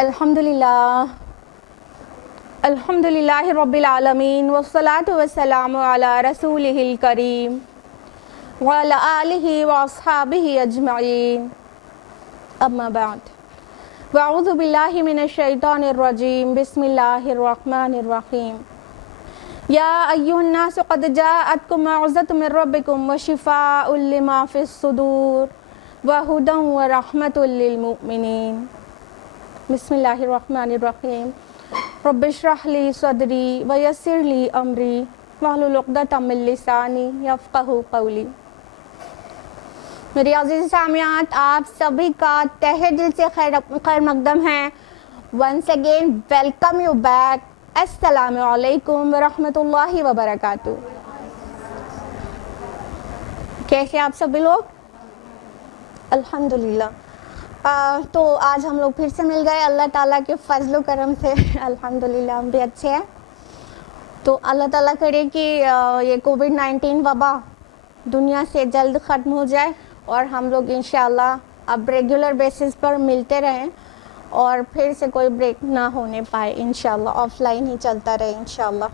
الحمدللہ رب العالمین والصلاة والسلام علی رسولہ الکریم وعلی آلہ واصحابہ اجمعین اما بعد واعوذ باللہ من الشیطان الرجیم بسم اللہ الرحمن الرحیم یا ایھا الناس قد جاءتکم موعظۃ من ربکم وشفاء لما فی الصدور وہدی ورحمۃ للمؤمنین۔ بسم اللہ الرحمن الرحیم۔ رب اشرح لی صدری ویسر لی امری واحلل عقدۃ من لسانی یفقہوا قولی۔ میری عزیز سامعات، آپ سبھی کا تہہ دل سے خیر مقدم ہے۔ Once again welcome you back. السلام علیکم ورحمۃ اللہ وبرکاتہ۔ کیسے آپ سبھی لوگ؟ الحمدللہ۔ تو آج ہم لوگ پھر سے مل گئے اللہ تعالیٰ کے فضل و کرم سے۔ الحمدللہ ہم بھی اچھے ہیں۔ تو اللہ تعالیٰ کرے کہ یہ کووڈ-19 وبا دنیا سے جلد ختم ہو جائے اور ہم لوگ انشاءاللہ اب ریگولر بیسس پر ملتے رہیں اور پھر سے کوئی بریک نہ ہونے پائے انشاءاللہ، آف لائن ہی چلتا رہے انشاءاللہ۔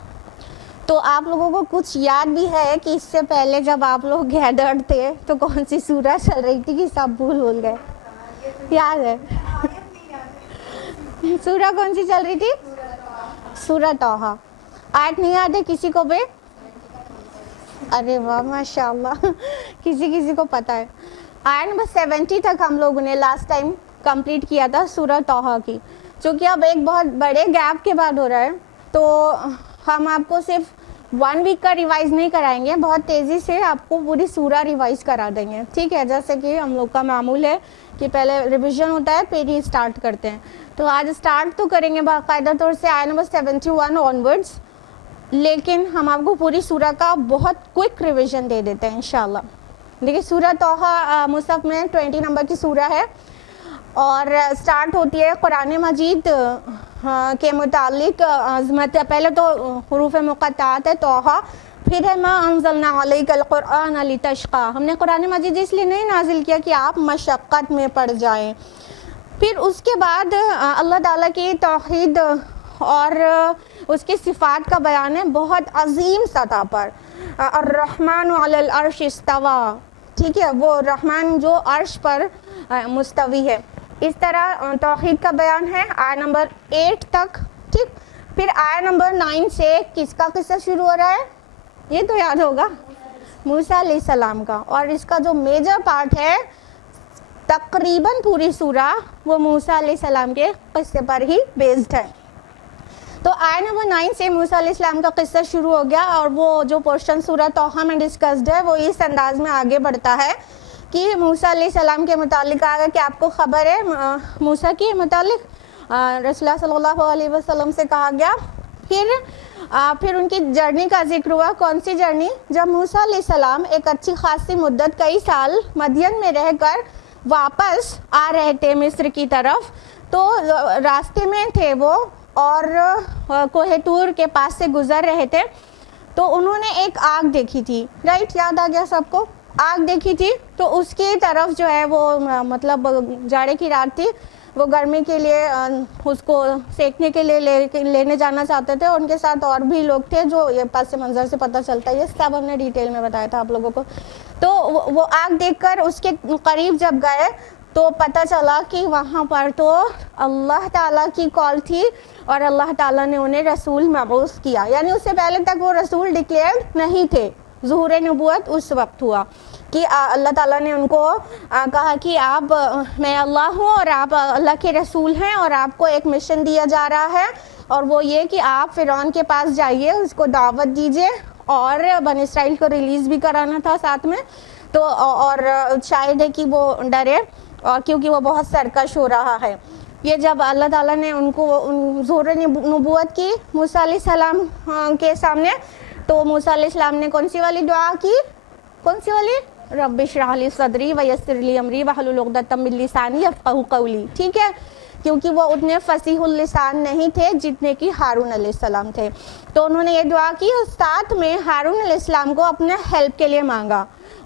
تو آپ لوگوں کو کچھ یاد بھی ہے کہ اس سے پہلے جب آپ لوگ گیدرڈ تھے تو کون سی سورہ چل رہی تھی کہ سب بھول گئے؟ یاد ہے؟ سورہ کون سی چل رہی تھی؟ سورہ طٰہٰ۔ آیت نہیں یاد ہے کسی کو بھی؟ ارے واہ ماشاءاللہ، کسی کو پتہ ہے۔ آیت نمبر 70 تک ہم لوگوں نے لاسٹ ٹائم کمپلیٹ کیا تھا سورہ طٰہٰ کی۔ چونکہ اب ایک بہت بڑے گیپ کے بعد ہو رہا ہے تو ہم آپ کو صرف 1 ویک کا ریوائز نہیں کرائیں گے، بہت تیزی سے آپ کو پوری سورہ ریوائز کرا دیں گے، ٹھیک ہے؟ جیسے کہ ہم لوگ کا معمول ہے کہ پہلے ریویژن ہوتا ہے پھر ہی اسٹارٹ کرتے ہیں۔ تو آج اسٹارٹ تو کریں گے باقاعدہ طور سے آیت نمبر 71 آنورڈس، لیکن ہم آپ کو پوری سورہ کا بہت کوئک ریویژن دے دیتے ہیں انشاءاللہ۔ دیکھیے سورہ طٰہٰ مصحف میں 20 نمبر کی سورہ ہے اور اسٹارٹ ہوتی ہے قرآن مجید کے متعلق عظمت۔ پہلے تو حروف مقطعات ہے طٰہٰ، پھر ہے ما انزلنا علیک القرآن لتشقی۔ ہم نے قرآن مجید اس لیے نہیں نازل کیا کہ آپ مشقت میں پڑ جائیں۔ پھر اس کے بعد اللہ تعالیٰ کی توحید اور اس کی صفات کا بیان ہے بہت عظیم سطح پر۔ الرحمن علی العرش استویٰ، ٹھیک ہے؟ وہ رحمان جو عرش پر مستوی ہے۔ اس طرح توحید کا بیان ہے آیت نمبر 8 تک، ٹھیک؟ پھر آیت نمبر 9 سے کس کا قصہ شروع ہو رہا ہے؟ یہ تو یاد ہوگا، موسیٰ علیہ السلام کا۔ اور اس کا جو میجر پارٹ ہے تقریباً پوری سورہ وہ موسیٰ علیہ السلام کے قصے پر ہی بیسڈ ہے۔ تو آیت نمبر 9 سے موسیٰ علیہ السلام کا قصہ شروع ہو گیا اور وہ جو پورشن سورہ طٰہٰ میں ڈسکسڈ ہے وہ اس انداز میں آگے بڑھتا ہے کہ موسیٰ علیہ السلام کے متعلق آگے کہ آپ کو خبر ہے موسیٰ کے متعلق رسول اللہ صلی اللہ علیہ وسلم سے کہا گیا۔ پھر ان کی جرنی کا ذکر ہوا۔ کون سی جرنی؟ جب موسیٰ علیہ السلام ایک اچھی خاصی مدت کئی سال مدین میں رہ کر واپس آ رہے تھے مصر کی طرف، تو راستے میں تھے وہ اور کوہ طور کے پاس سے گزر رہے تھے تو انہوں نے ایک آگ دیکھی تھی، رائٹ؟ یاد آ گیا سب کو؟ آگ دیکھی تھی تو اس کی طرف جو ہے وہ مطلب جاڑے کی رات تھی، وہ گرمی کے لیے اس کو سیکنے کے لیے لینے جانا چاہتے تھے، اور ان کے ساتھ اور بھی لوگ تھے جو یہ پس منظر سے پتہ چلتا ہے، یہ سب ہم نے ڈیٹیل میں بتایا تھا آپ لوگوں کو۔ تو وہ آگ دیکھ کر اس کے قریب جب گئے تو پتہ چلا کہ وہاں پر تو اللہ تعالیٰ کی کال تھی اور اللہ تعالیٰ نے انہیں رسول مبعوث کیا، یعنی اس سے پہلے تک وہ رسول ڈکلیئرڈ نہیں تھے۔ ظہور نبوت اس وقت ہوا کہ اللہ تعالیٰ نے ان کو کہا کہ آپ، میں اللہ ہوں اور آپ اللہ کے رسول ہیں اور آپ کو ایک مشن دیا جا رہا ہے، اور وہ یہ کہ آپ فرعون کے پاس جائیے، اس کو دعوت دیجیے اور بنی اسرائیل کو ریلیز بھی کرانا تھا ساتھ میں، تو اور شاید ہے کہ وہ ڈرے اور کیونکہ وہ بہت سرکش ہو رہا ہے۔ یہ جب اللہ تعالیٰ نے ان کو ظہور نبوت کی موسیٰ علیہ السلام کے سامنے، تو موسیٰ علیہ السلام نے کون سی والی دعا کی؟ کون سی والی؟ رب اشرح لی صدری ویسر لی امری واحلل عقدۃ من لسانی یفقہوا قولی، ٹھیک ہے؟ کیونکہ وہ اتنے فصیح اللسان نہیں تھے جتنے کہ ہارون علیہ السلام تھے، تو انہوں نے یہ دعا کی اور ساتھ میں ہارون علیہ السلام کو اپنے ہیلپ کے لیے مانگا۔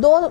2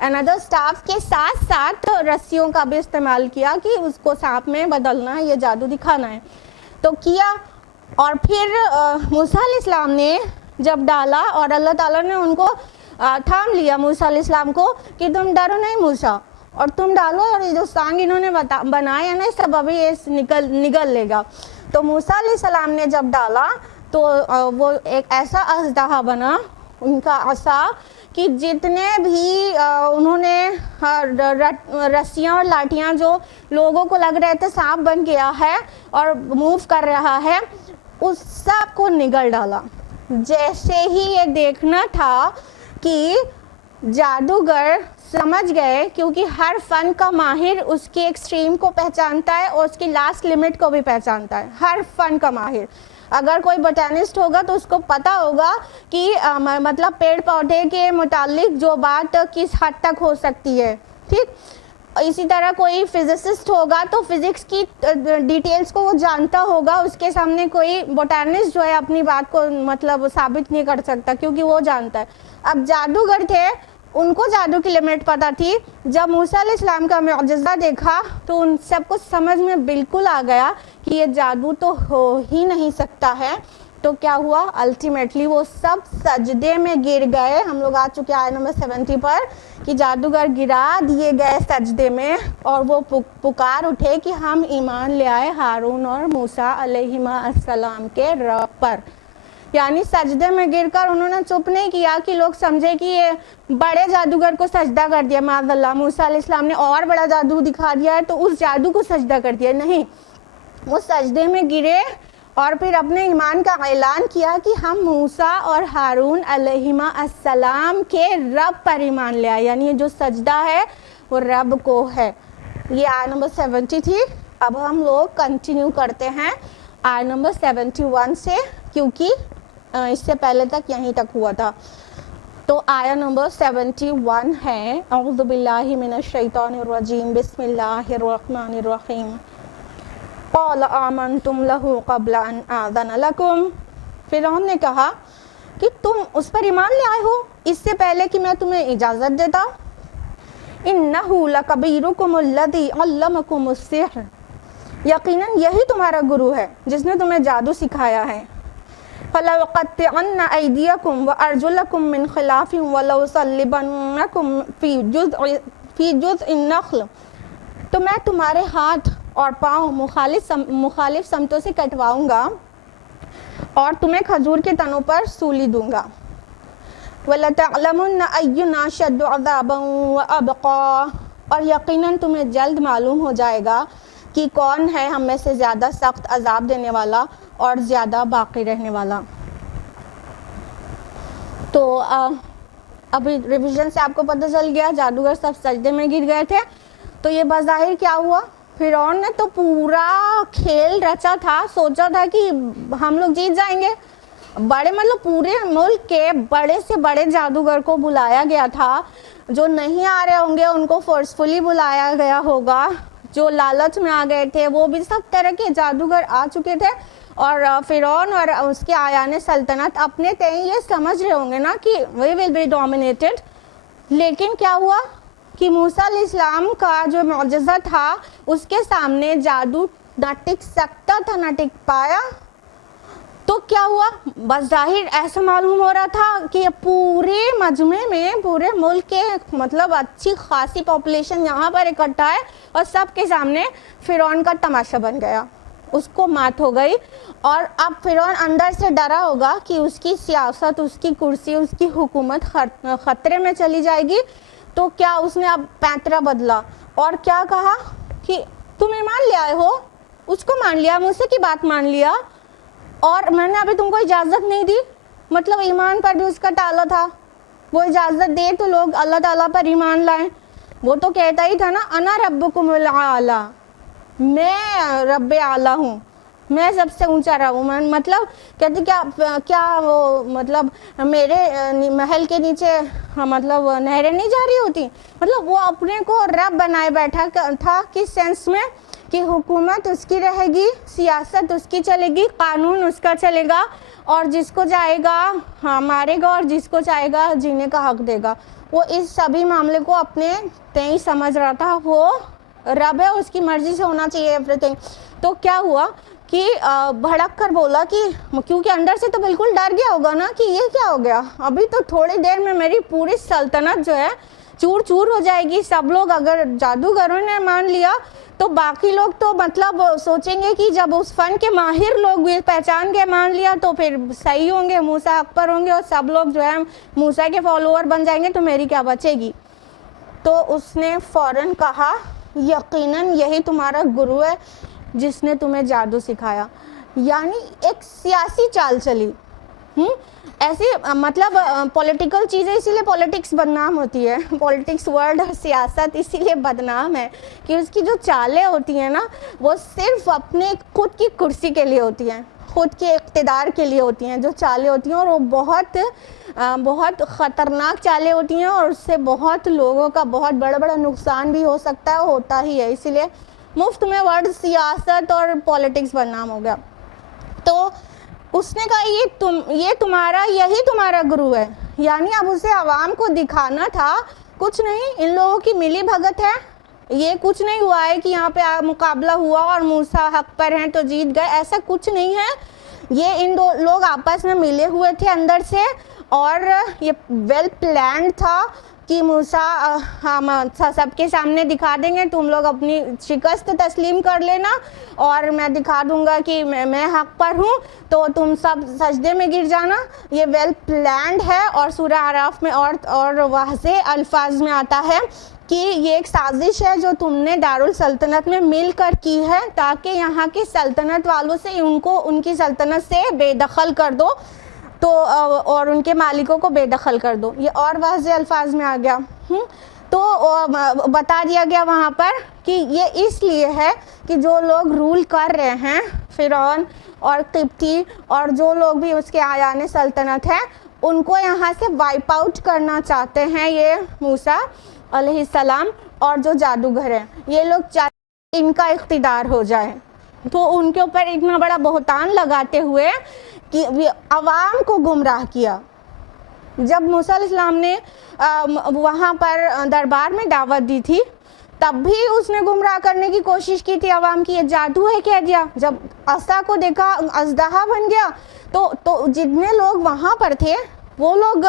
another staff کے ساتھ ساتھ رسیوں کا بھی استعمال کیا کہ اس کو سانپ میں بدلنا ہے, یہ جادو دکھانا ہے. تو کیا, اور پھر موسیٰ علیہ السلام نے جب ڈالا اور اللہ تعالیٰ نے ان کو تھام لیا موسیٰ علیہ السلام کو کہ تم ڈرو نہیں موسیٰ, اور تم ڈالو, اور یہ جو سانگ انہوں نے بنایا نا سب ابھی یہ نگل لے گا. تو موسیٰ علیہ السلام نے جب ڈالا تو وہ ایک ایسا اژدہا بنا, ان کا عصا, کہ جتنے بھی انہوں نے رسیاں اور لاٹیاں جو لوگوں کو لگ رہے تھے سانپ بن گیا ہے اور موو کر رہا ہے, اس سب کو نگل ڈالا. جیسے ہی یہ دیکھنا تھا کہ جادوگر سمجھ گئے, کیونکہ ہر فن کا ماہر اس کے ایکسٹریم کو پہچانتا ہے اور اس کی لاسٹ لمٹ کو بھی پہچانتا ہے. ہر فن کا ماہر, اگر کوئی بوٹینسٹ ہوگا تو اس کو پتا ہوگا کہ مطلب پیڑ پودے کے متعلق جو بات کس حد تک ہو سکتی ہے, ٹھیک. اسی طرح کوئی فزسسٹ ہوگا تو فزکس کی ڈیٹیلز کو وہ جانتا ہوگا, اس کے سامنے کوئی بوٹینسٹ جو ہے اپنی بات کو مطلب ثابت نہیں کر سکتا کیونکہ وہ جانتا ہے. اب جادوگر تھے, ان کو جادو کی لمٹ پتا تھی. جب موسیٰ علیہ السلام کا معجزہ دیکھا تو ان سب کو سمجھ میں بالکل آ گیا کہ یہ جادو تو ہو ہی نہیں سکتا ہے. تو کیا ہوا, الٹیمیٹلی وہ سب سجدے میں گر گئے. ہم لوگ آ چکے آیت نمبر 70 پر کہ جادوگر گرا دیے گئے سجدے میں, اور وہ پکار اٹھے کہ ہم ایمان لے آئے ہارون اور موسیٰ علیہما السلام کے رب پر. یعنی سجدے میں گر کر انہوں نے چپ نہیں کیا کہ لوگ سمجھے کہ یہ بڑے جادوگر کو سجدہ کر دیا, معاذ اللہ, موسیٰ علیہ السلام نے اور بڑا جادو دکھا دیا ہے تو اس جادو کو سجدہ کر دیا. نہیں, وہ سجدے میں گرے اور پھر اپنے ایمان کا اعلان کیا کہ ہم موسیٰ اور ہارون علیہما السلام کے رب پر ایمان لے آئے. یعنی یہ جو سجدہ ہے وہ رب کو ہے. یہ آیت نمبر 70 تھی. اب ہم لوگ کنٹینیو کرتے ہیں آیت نمبر 71 سے, کیونکہ اس سے پہلے تک یہیں تک ہوا تھا. تو آیت نمبر 71 ہے, اعوذ باللہ من الشیطان الرجیم, بسم اللہ الرحمن الرحیم. قال آمنتم لہ قبل ان آذن لکم. فرعون نے کہا کہ تم اس پر ایمان لے آئے ہو اس سے پہلے کہ میں تمہیں اجازت دیتا. انہ لکبیرکم الذی علمکم السحر. یقیناً یہی تمہارا گرو ہے جس نے تمہیں جادو سکھایا ہے. فَلَوْقَطِّعَنَّ أَيْدِيَكُمْ وَأَرْجُلَكُمْ مِنْ خِلَافٍ وَلَوْصَلِّبَنَّكُمْ فِي جُذْعِ النَّخْلِ. تو میں تمہارے ہاتھ اور پاؤں مخالف سمتوں سے کٹواؤں گا اور تمہیں کھجور کے تنوں پر سولی دوں گا. وَلَتَعْلَمُنَّ أَيُّنَا أَشَدُّ عَذَابًا وَأَبْقَىٰ. اور یقیناً تمہیں جلد معلوم ہو جائے گا کہ کون ہے ہم میں سے زیادہ سخت عذاب دینے والا اور زیادہ باقی رہنے والا. تو ابھی ریویژن سے آپ کو پتہ چل گیا جادوگر سب سجدے میں گر گئے تھے. تو یہ بظاہر کیا ہوا, فرعون نے تو پورا کھیل رچا تھا, سوچا تھا کہ ہم لوگ جیت جائیں گے. بڑے مطلب پورے ملک کے بڑے سے بڑے جادوگر کو بلایا گیا تھا. جو نہیں آ رہے ہوں گے ان کو فورسفلی بلایا گیا ہوگا. جو لالچ میں آ گئے تھے وہ بھی سب طرح کے جادوگر آ چکے تھے. اور فرعون اور اس کے آیان سلطنت اپنے تئیں یہ سمجھ رہے ہوں گے نا کہ we will be dominated. لیکن کیا ہوا کہ موسیٰ علیہ السلام کا جو معجزہ تھا اس کے سامنے جادو نہ ٹک سکتا تھا, نہ ٹک پایا. تو کیا ہوا, بظاہر ایسا معلوم ہو رہا تھا کہ پورے مجمع میں پورے ملک کے مطلب اچھی خاصی پاپولیشن یہاں پر اکٹھا ہے اور سب کے سامنے فرعون کا تماشا بن گیا, اس کو مات ہو گئی. اور اب فرعون اندر سے ڈرا ہوگا کہ اس کی سیاست, اس کی کرسی, اس کی حکومت خطرے میں چلی جائے گی. تو کیا اس نے اب پیترا بدلا اور کیا کہا کہ تم ایمان لے آئے ہو, اس کو مان لیا, موسیٰ کی بات مان لیا, اور میں نے ابھی تم کو اجازت نہیں دی. مطلب ایمان پر بھی اس کا ٹالا تھا. وہ اجازت دے تو لوگ اللہ تعالیٰ پر ایمان لائیں. وہ تو کہتا ہی تھا نا انا ربکم الاعلی, میں رب اعلیٰ ہوں, میں سب سے اونچا رہا ہوں. مطلب کہتے کیا وہ مطلب میرے محل کے نیچے مطلب نہریں نہیں جاری ہوتی. مطلب وہ اپنے کو رب بنائے بیٹھا تھا کس سینس میں کہ حکومت اس کی رہے گی, سیاست اس کی چلے گی, قانون اس کا چلے گا, اور جس کو چاہے گا مارے گا اور جس کو چاہے گا جینے کا حق دے گا. وہ اس سبھی معاملے کو اپنے تئیں سمجھ رہا تھا. وہ رب ہے, اس کی مرضی سے ہونا چاہیے ایوری تھنگ. تو کیا ہوا کہ بھڑک کر بولا کہ کیونکہ اندر سے تو بالکل ڈر گیا ہوگا نا کہ یہ کیا ہو گیا, ابھی تو تھوڑی دیر میں میری پوری سلطنت جو ہے چور چور ہو جائے گی. سب لوگ, اگر جادوگروں نے مان لیا تو باقی لوگ تو مطلب سوچیں گے کہ جب اس فن کے ماہر لوگ بھی پہچان کے مان لیا تو پھر صحیح ہوں گے, موسیٰ حق پر ہوں گے, اور سب لوگ جو ہے موسیٰ کے فالوور بن جائیں گے, تو میری کیا بچے گی. تو اس نے فوراً کہا یقیناً یہی تمہارا گرو ہے جس نے تمہیں جادو سکھایا. یعنی ایک سیاسی چال چلی. ایسے مطلب پولیٹیکل چیزیں, اسی لیے پولیٹکس بدنام ہوتی ہے, پولیٹکس ورڈ اور سیاست اسی لیے بدنام ہے کہ اس کی جو چالیں ہوتی ہیں نا وہ صرف اپنے خود کی کرسی کے لیے ہوتی ہیں, خود کے اقتدار کے لیے ہوتی ہیں جو چالیں ہوتی ہیں, اور وہ بہت خطرناک چالیں ہوتی ہیں, اور اس سے بہت لوگوں کا بہت بڑا نقصان بھی ہو سکتا ہے, ہوتا ہی ہے. اسی لیے مفت میں ورڈ سیاست اور پولیٹکس بدنام ہو گیا. تو اس نے کہا یہی تمہارا گرو ہے. یعنی اب اسے عوام کو دکھانا تھا کچھ نہیں, ان لوگوں کی ملی بھگت ہے, یہ کچھ نہیں ہوا ہے کہ یہاں پہ مقابلہ ہوا اور موسیٰ حق پر ہیں تو جیت گئے, ایسا کچھ نہیں ہے. یہ ان دو لوگ آپس میں ملے ہوئے تھے اندر سے, اور یہ ویل پلانڈ تھا کہ موسیٰ ہم سب کے سامنے دکھا دیں گے, تم لوگ اپنی شکست تسلیم کر لینا اور میں دکھا دوں گا کہ میں حق پر ہوں, تو تم سب سجدے میں گر جانا. یہ ویل پلانڈ ہے, اور سورہ اعراف میں اور واضح الفاظ میں آتا ہے کہ یہ ایک سازش ہے جو تم نے دارالسلطنت میں مل کر کی ہے تاکہ یہاں کے سلطنت والوں سے ان کی سلطنت سے بے دخل کر دو, تو اور ان کے مالکوں کو بے دخل کر دو. یہ اور واضح الفاظ میں آ گیا. تو بتا دیا گیا وہاں پر کہ یہ اس لیے ہے کہ جو لوگ رول کر رہے ہیں, فرعون اور قبطی اور جو لوگ بھی اس کے آیان سلطنت ہیں, ان کو یہاں سے وائپ آؤٹ کرنا چاہتے ہیں یہ موسیٰ علیہ السلام, اور جو جادوگر ہیں یہ لوگ چاہتے ہیں ان کا اقتدار ہو جائے. تو ان کے اوپر اتنا بڑا بہتان لگاتے ہوئے کہ عوام کو گمراہ کیا. جب موسیٰ علیہ السلام نے وہاں پر دربار میں دعوت دی تھی تب بھی اس نے گمراہ کرنے کی کوشش کی تھی عوام کی, یہ جادو ہے کہہ دیا. جب عصا کو دیکھا اژدہا بن گیا تو جتنے لوگ وہاں پر تھے وہ لوگ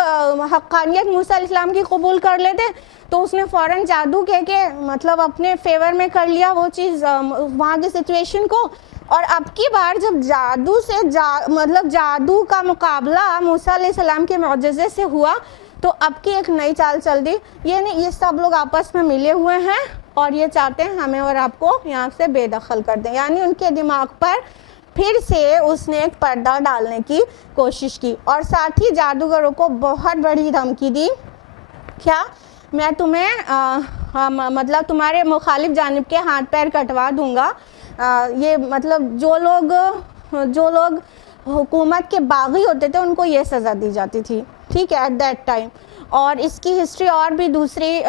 حقانیت موسیٰ علیہ السلام کی قبول کر لیتے, تو اس نے فوراً جادو کہہ کے مطلب اپنے فیور میں کر لیا وہ چیز, وہاں کی سچویشن کو. اور اب کی بار جب جادو کا مقابلہ موسیٰ علیہ السلام کے معجزے سے ہوا تو اب کی ایک نئی چال چل دی. یہ سب لوگ آپس میں ملے ہوئے ہیں اور یہ چاہتے ہیں ہمیں اور آپ کو یہاں سے بے دخل کر دیں. یعنی ان کے دماغ پر پھر سے اس نے ایک پردہ ڈالنے کی کوشش کی, اور ساتھ ہی جادوگروں کو بہت بڑی دھمکی دی. کیا میں تمہیں مطلب تمہارے مخالف جانب کے ہاتھ پیر کٹوا دوں گا. یہ مطلب جو لوگ حکومت کے باغی ہوتے تھے ان کو یہ سزا دی جاتی تھی, ٹھیک ہے, ایٹ دیٹ ٹائم. اور اس کی ہسٹری اور بھی دوسری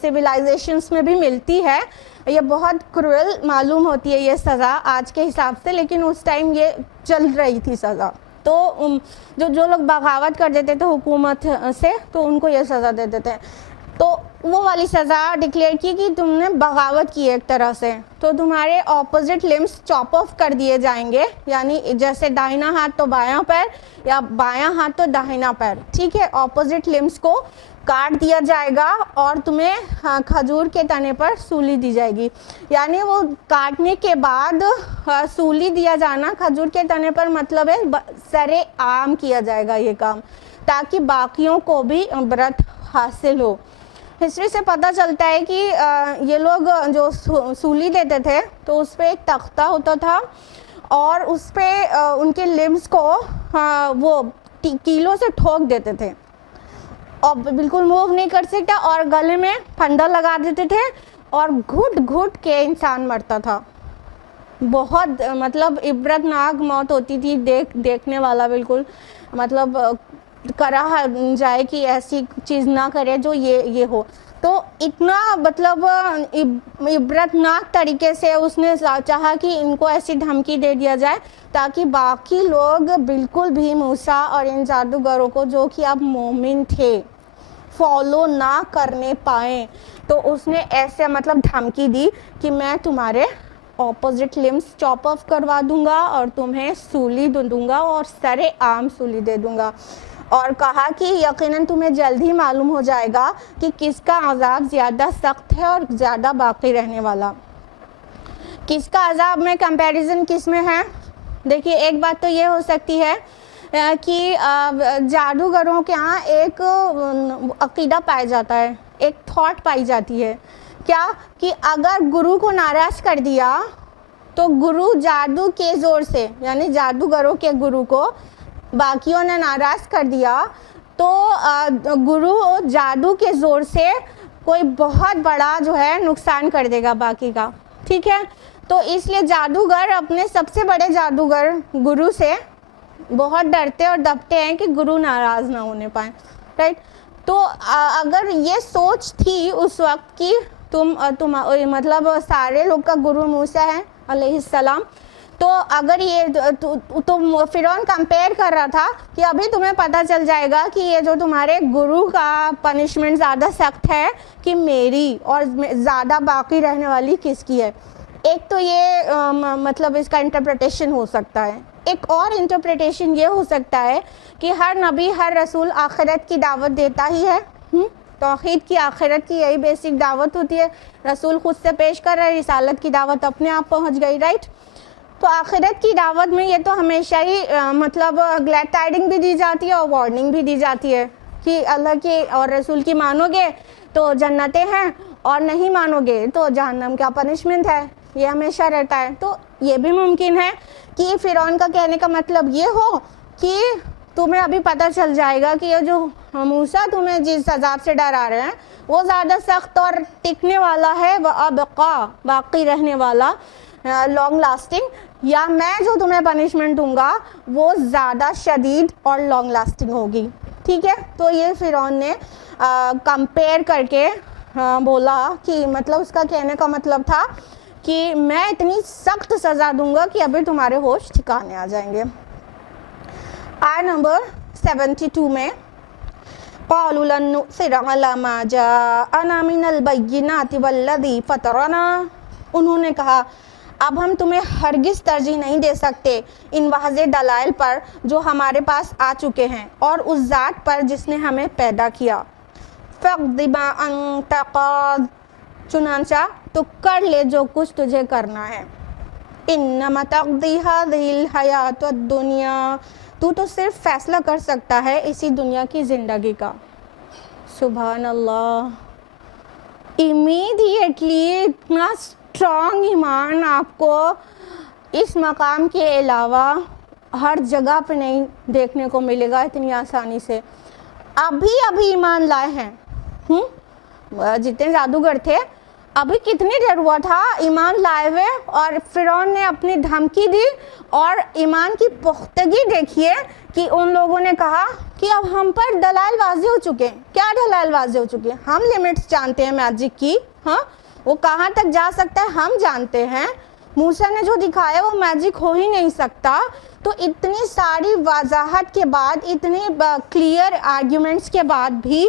سویلائزیشنس میں بھی ملتی ہے. یہ بہت کروئل معلوم ہوتی ہے یہ سزا آج کے حساب سے, لیکن اس ٹائم یہ چل رہی تھی سزا. تو جو لوگ بغاوت کر دیتے تھے حکومت سے تو ان کو یہ سزا دیتے تھے. تو وہ والی سزا ڈکلیئر کی کہ تم نے بغاوت کی ایک طرح سے, تو تمہارے اپوزٹ لمبس چاپ آف کر دیے جائیں گے. یعنی جیسے داہنا ہاتھ تو بایاں پیر یا بایاں ہاتھ تو داہنا پیر, ٹھیک ہے, اپوزٹ لمبس کو کاٹ دیا جائے گا اور تمہیں کھجور کے تنے پر سولی دی جائے گی. یعنی وہ کاٹنے کے بعد سولی دیا جانا کھجور کے تنے پر مطلب ہے سر عام کیا جائے گا یہ کام, تاکہ باقیوں کو بھی عبرت حاصل ہو. ہسٹری سے پتہ چلتا ہے کہ یہ لوگ جو سولی دیتے تھے تو اس پہ ایک تختہ ہوتا تھا اور اس پہ ان کے لمبس کو وہ کیلوں سے ٹھوک دیتے تھے اور بالکل موو نہیں کر سکتا, اور گلے میں پھندا لگا دیتے تھے اور گھٹ گھٹ کے انسان مرتا تھا. بہت مطلب عبرتناک موت ہوتی تھی, دیکھنے والا بالکل مطلب کراہا جائے کہ ایسی چیز نہ کرے جو یہ ہو. تو اتنا مطلب عبرتناک طریقے سے اس نے چاہا کہ ان کو ایسی دھمکی دے دیا جائے تاکہ باقی لوگ بالکل بھی موسیٰ اور ان جادوگروں کو جو کہ اب مومن تھے فالو نہ کرنے پائیں. تو اس نے ایسے مطلب دھمکی دی کہ میں تمہارے اپوزٹ لمبس چاپ آف کروا دوں گا اور تمہیں سولی دوں گا اور سر عام سولی دے دوں گا. اور کہا کہ یقیناً تمہیں جلد ہی معلوم ہو جائے گا کہ کس کا عذاب زیادہ سخت ہے اور زیادہ باقی رہنے والا. کس کا عذاب میں کمپیریزن کس میں ہے؟ دیکھیے ایک بات تو یہ ہو سکتی ہے کہ جادوگروں کے ہاں ایک عقیدہ پایا جاتا ہے, ایک تھاٹ پائی جاتی ہے. کیا کہ اگر گرو کو ناراض کر دیا تو گرو جادو کے زور سے, یعنی جادوگروں کے گرو کو باقیوں نے ناراض کر دیا تو گرو جادو کے زور سے کوئی بہت بڑا جو ہے نقصان کر دے گا باقی کا. ٹھیک ہے, تو اس لیے جادوگر اپنے سب سے بڑے جادوگر گرو سے بہت ڈرتے اور دبتے ہیں کہ گرو ناراض نہ ہونے پائیں. رائٹ, تو اگر یہ سوچ تھی اس وقت کہ تم مطلب سارے لوگ کا گرو موسیٰ ہے علیہ السلام, تو اگر یہ تم فرعون کمپیئر کر رہا تھا کہ ابھی تمہیں پتہ چل جائے گا کہ یہ جو تمہارے گرو کا پنشمنٹ زیادہ سخت ہے کہ میری, اور زیادہ باقی رہنے والی کس کی ہے. ایک تو یہ مطلب اس کا انٹرپریٹیشن ہو سکتا ہے. ایک اور انٹرپریٹیشن یہ ہو سکتا ہے کہ ہر نبی ہر رسول آخرت کی دعوت دیتا ہی ہے. توحید کی, آخرت کی یہی بیسک دعوت ہوتی ہے. رسول خود سے پیش کر رہا ہے, رسالت کی دعوت اپنے آپ پہنچ گئی. رائٹ, تو آخرت کی دعوت میں یہ تو ہمیشہ ہی مطلب گلیڈ ٹائڈنگ بھی دی جاتی ہے اور وارننگ بھی دی جاتی ہے کہ اللہ کی اور رسول کی مانو گے تو جنتیں ہیں اور نہیں مانو گے تو جہنم کا پنشمنٹ ہے. یہ ہمیشہ رہتا ہے. تو یہ بھی ممکن ہے کہ فرعون کا کہنے کا مطلب یہ ہو کہ تمہیں ابھی پتہ چل جائے گا کہ یہ جو موسیٰ تمہیں جس عذاب سے ڈرا رہے ہیں وہ زیادہ سخت اور ٹکنے والا ہے, وَأَبْقَى باقی رہنے والا, لانگ لاسٹنگ, یا میں جو تمہیں پنشمنٹ دوں گا وہ زیادہ شدید اور لانگ لاسٹنگ ہوگی. ٹھیک ہے, تو یہ فرعون نے کمپیئر کر کے بولا کہ مطلب اس کا کہنے کا مطلب تھا کہ میں اتنی سخت سزا دوں گا کہ ابھی تمہارے ہوش ٹھکانے آ جائیں گے. آیت نمبر 72 میں قَالُوا لَن نُؤْثِرَ عَلَى مَا جَاءَنَا مِنَ الْبَيِّنَاتِ وَالَّذِي فَطَرَنَا, انہوں نے کہا اب ہم تمہیں ہرگز ترجیح نہیں دے سکتے ان واضح دلائل پر جو ہمارے پاس آ چکے ہیں اور اس ذات پر جس نے ہمیں پیدا کیا. فَاقْضِ مَا أَنْتَ قَاضٍ, چنانچہ تو کر لے جو کچھ تجھے کرنا ہے. إِنَّمَا تَقْضِي هَذِهِ الْحَيَاةُ الدُّنْيَا, تو صرف فیصلہ کر سکتا ہے اسی دنیا کی زندگی کا. سبحان اللہ, امیڈیٹلی اتنا اسٹرانگ ایمان آپ کو اس مقام کے علاوہ ہر جگہ پہ نہیں دیکھنے کو ملے گا اتنی آسانی سے. ابھی ایمان لائے ہیں, جتنے جادوگر تھے ابھی کتنی دیر ہوا تھا ایمان لائے ہوئے, اور فرعون نے اپنی دھمکی دی اور ایمان کی پختگی دیکھیے کہ ان لوگوں نے کہا کہ اب ہم پر دلائل واضح ہو چکے ہیں. کیا دلائل واضح ہو چکے ہیں؟ ہم لمٹس جانتے ہیں میجک کی, وہ کہاں تک جا سکتا ہے ہم جانتے ہیں. موسیٰ نے جو دکھایا وہ میجک ہو ہی نہیں سکتا. تو اتنی ساری وضاحت کے بعد, اتنے کلیئر آرگیومنٹس کے بعد بھی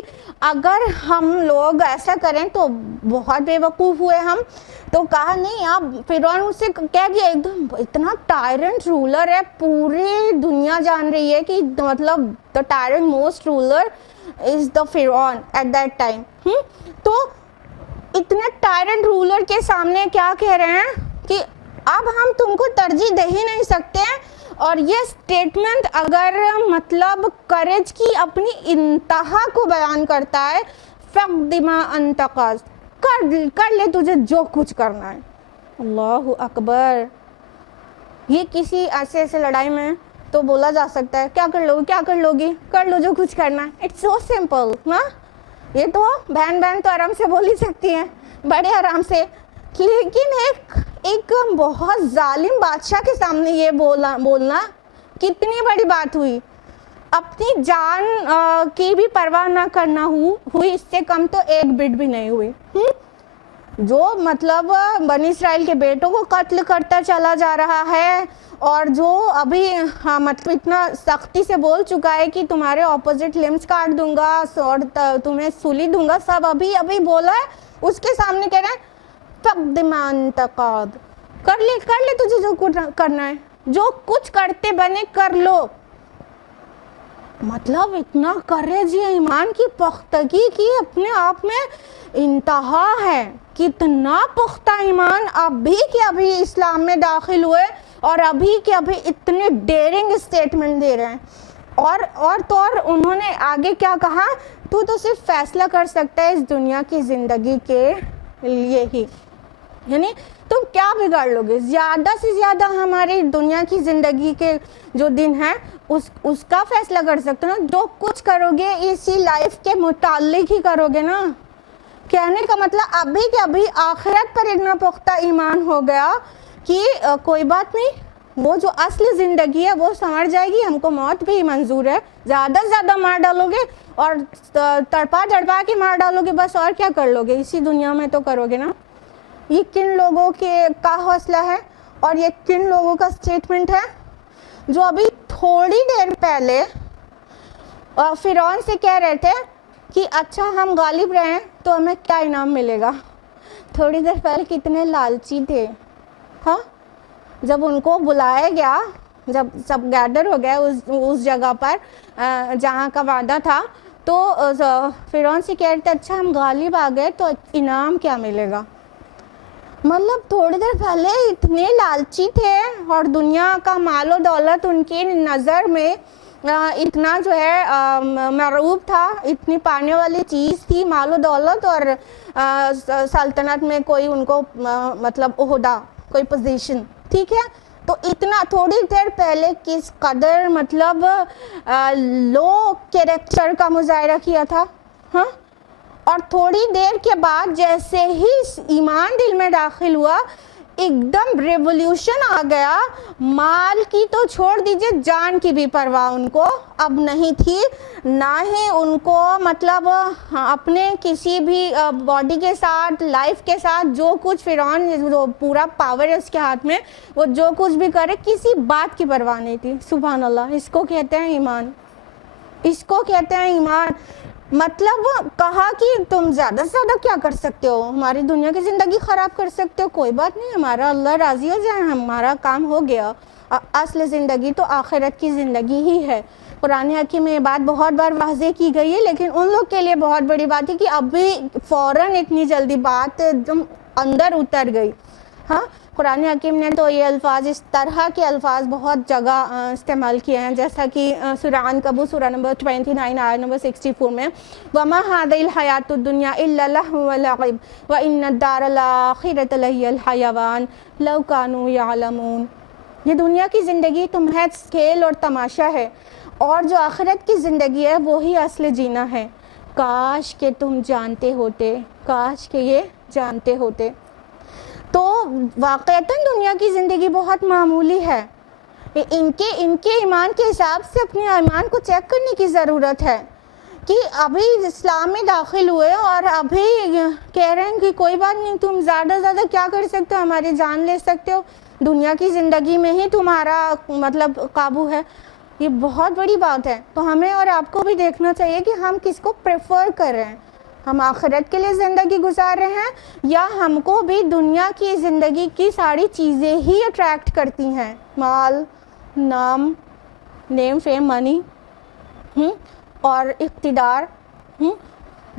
اگر ہم لوگ ایسا کریں تو بہت بے وقوف ہوئے ہم. تو کہا نہیں, آپ فرعون اس سے کہہ دیا ایک دم اتنا ٹائرنٹ رولر ہے, پوری دنیا جان رہی ہے کہ مطلب the tyrant most ruler is the فرعون at that time. تو اتنے ٹائرنٹ رولر کے سامنے کیا کہہ رہے ہیں کہ اب ہم تم کو ترجیح دے ہی نہیں سکتے. اور یہ سٹیٹمنٹ اگر مطلب کریج کی اپنی انتہا کو بیان کرتا ہے, فَاقْضِ مَا أَنْتَ قَاضٍ, کر لے تجھے جو کچھ کرنا ہے. اللہ اکبر. یہ کسی ایسے لڑائی میں تو بولا جا سکتا ہے کیا کر لو گی, کیا کر لو گی, کر لو جو کچھ کرنا ہے. It's so simple. یہ تو بہن تو آرام سے بول ہی سکتی ہیں, بڑے آرام سے. لیکن ایک بہت ظالم بادشاہ کے سامنے یہ بولنا کتنی بڑی بات ہوئی. اپنی جان کی بھی پرواہ نہ کرنا ہوئی، اس سے کم تو ایک بٹ بھی نہیں ہوئی. جو مطلب بنی اسرائیل کے بیٹوں کو قتل کرتا چلا جا رہا ہے، اور جو ابھی مطلب اتنا سختی سے بول چکا ہے کہ تمہارے اپوزٹ لمبس کاٹ دوں گا اور تمہیں سولی دوں گا، سب ابھی بولا ہے، اس کے سامنے کہہ رہے ہیں فقد ما انت قاد، کر لے تجھے جو کرنا ہے، جو کچھ کرتے بنے کر لو. مطلب اتنا کریج، یہ ایمان کی پختگی کی اپنے آپ میں انتہا ہے. کتنا پختہ ایمان ابھی کے ابھی اسلام میں داخل ہوئے اور ابھی کے ابھی اتنے ڈیرنگ اسٹیٹمنٹ دے رہے ہیں. اور تو اور انہوں نے آگے کیا کہا، تو صرف فیصلہ کر سکتا ہے اس دنیا کی زندگی کے لیے ہی. یعنی تم کیا بگاڑ لو گے؟ زیادہ سے زیادہ ہماری دنیا کی زندگی کے جو دن ہیں اس کا فیصلہ کر سکتے ہو نا. جو کچھ کرو گے اسی لائف کے متعلق ہی کرو گے نا. کہنے کا مطلب ابھی کے ابھی آخرت پر اتنا پختہ ایمان ہو گیا کہ کوئی بات نہیں، وہ جو اصل زندگی ہے وہ سنور جائے گی، ہم کو موت بھی منظور ہے. زیادہ سے زیادہ مار ڈالو گے اور تڑپا کے مار ڈالو گے، بس اور کیا کر لو گے اسی دنیا میں تو کرو گے نا. یہ کن لوگوں کا حوصلہ ہے اور یہ کن لوگوں کا سٹیٹمنٹ ہے جو ابھی تھوڑی دیر پہلے فرعون سے کہہ رہے تھے کہ اچھا ہم غالب رہے تو ہمیں کیا انعام ملے گا. تھوڑی دیر پہلے کتنے لالچی تھے. ہاں، جب ان کو بلایا گیا، جب سب گیدر ہو گئے اس جگہ پر جہاں کا وعدہ تھا، تو فرعون سے کہہ رہے تھے اچھا ہم غالب آ گئے تو انعام کیا ملے گا. مطلب تھوڑی دیر پہلے اتنے لالچی تھے اور دنیا کا مال و دولت ان کی نظر میں اتنا جو ہے مرعوب تھا، اتنی پانے والی چیز تھی مال و دولت، اور سلطنت میں کوئی ان کو مطلب عہدہ، کوئی پوزیشن، ٹھیک ہے. تو اتنا تھوڑی دیر پہلے کس قدر مطلب لو کیریکٹر کا مظاہرہ کیا تھا. ہاں، اور تھوڑی دیر کے بعد جیسے ہی ایمان دل میں داخل ہوا، ایک دم ریولوشن آ گیا. مال کی تو چھوڑ دیجئے، جان کی بھی پرواہ ان کو اب نہیں تھی، نہ ہی ان کو مطلب اپنے کسی بھی باڈی کے ساتھ، لائف کے ساتھ، جو کچھ فرعون جو پورا پاور ہے اس کے ہاتھ میں، وہ جو کچھ بھی کرے کسی بات کی پرواہ نہیں تھی. سبحان اللہ، اس کو کہتے ہیں ایمان، اس کو کہتے ہیں ایمان. مطلب کہا کہ تم زیادہ سے زیادہ کیا کر سکتے ہو، ہماری دنیا کی زندگی خراب کر سکتے ہو، کوئی بات نہیں، ہمارا اللہ راضی ہو جائے، ہمارا کام ہو گیا. اصل زندگی تو آخرت کی زندگی ہی ہے. قرآن حکیم میں یہ بات بہت بار واضح کی گئی ہے، لیکن ان لوگ کے لیے بہت بڑی بات ہے کہ ابھی فوراً اتنی جلدی بات اندر اتر گئی. ہاں، قرآن حکیم نے تو یہ الفاظ، اس طرح کے الفاظ بہت جگہ استعمال کیے ہیں، جیسا کہ سورہ عنکبوت سورہ نمبر 29 آیت نمبر 64 میں وَمَا هَٰذِهِ الْحَيَاةُ الدُّنْيَا إِلَّا اللَّهُ وَلَعِبٌ وَإِنَّ الدَّارَ الْآخِرَةَ لَهِيَ الْحَيَوَانُ لَوْ كَانُوا يَعْلَمُونَ. یہ دنیا کی زندگی تو محض کھیل اور تماشا ہے، اور جو آخرت کی زندگی ہے وہی اصل جینا ہے. کاش کہ تم جانتے ہوتے، کاش کہ یہ جانتے ہوتے. تو واقعتاً دنیا کی زندگی بہت معمولی ہے. ان کے ایمان کے حساب سے اپنے ایمان کو چیک کرنے کی ضرورت ہے کہ ابھی اسلام میں داخل ہوئے اور ابھی کہہ رہے ہیں کہ کوئی بات نہیں، تم زیادہ سے زیادہ کیا کر سکتے ہو، ہماری جان لے سکتے ہو، دنیا کی زندگی میں ہی تمہارا مطلب قابو ہے. یہ بہت بڑی بات ہے. تو ہمیں اور آپ کو بھی دیکھنا چاہیے کہ ہم کس کو پریفر کر رہے ہیں. ہم آخرت کے لیے زندگی گزار رہے ہیں یا ہم کو بھی دنیا کی زندگی کی ساری چیزیں ہی اٹریکٹ کرتی ہیں، مال، نام، نیم، فیم، منی، اور اقتدار،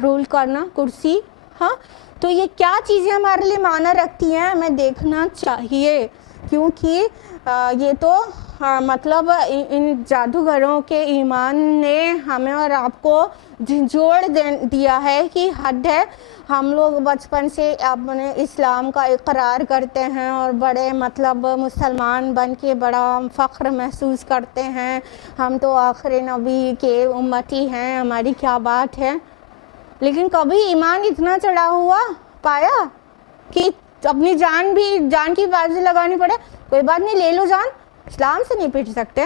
رول کرنا، کرسی. ہاں، تو یہ کیا چیزیں ہمارے لیے معنی رکھتی ہیں، ہمیں دیکھنا چاہیے، کیونکہ یہ تو مطلب ان جادوگروں کے ایمان نے ہمیں اور آپ کو جھنجھوڑ دیا ہے کہ حد ہے. ہم لوگ بچپن سے اپنے اسلام کا اقرار کرتے ہیں اور بڑے مطلب مسلمان بن کے بڑا فخر محسوس کرتے ہیں، ہم تو آخر نبی کے امتی ہیں، ہماری کیا بات ہے. لیکن کبھی ایمان اتنا چڑھا ہوا پایا کہ اپنی جان کی بازی لگانی پڑے، کوئی بات نہیں، لے لو جان، اسلام سے نہیں پٹ سکتے،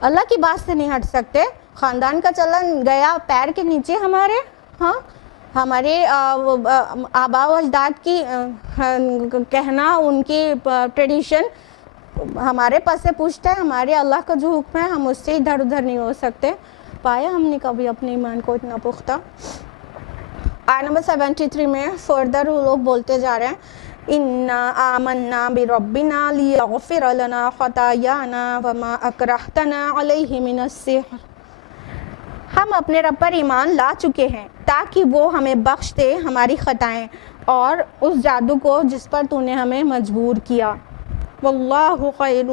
اللہ کی بات سے نہیں ہٹ سکتے، خاندان کا چلن گیا پیر کے نیچے ہمارے. ہاں ہمارے آبا و اجداد کی کہنا، ان کی ٹریڈیشن ہمارے پاس سے پوچھتا ہے. ہمارے اللہ کا جو حکم ہے ہم اس سے ادھر ادھر نہیں ہو سکتے. پایا ہم نے کبھی اپنے ایمان کو اتنا پختہ. آیت نمبر 73 میں فردر وہ لوگ بولتے جا رہے ہیں اِنَّا آمَنَّا بِرَبِّنَا لِيَغْفِرَ لَنَا خَطَايَانَا وَمَا أَكْرَهْتَنَا عَلَيْهِ مِنَ السِّحْرِ. ہم اپنے رب پر ایمان لا چکے ہیں تاکہ وہ ہمیں بخش دے ہماری خطائیں اور اس جادو کو جس پر تو نے ہمیں مجبور کیا. وَاللَّهُ خَيْرٌ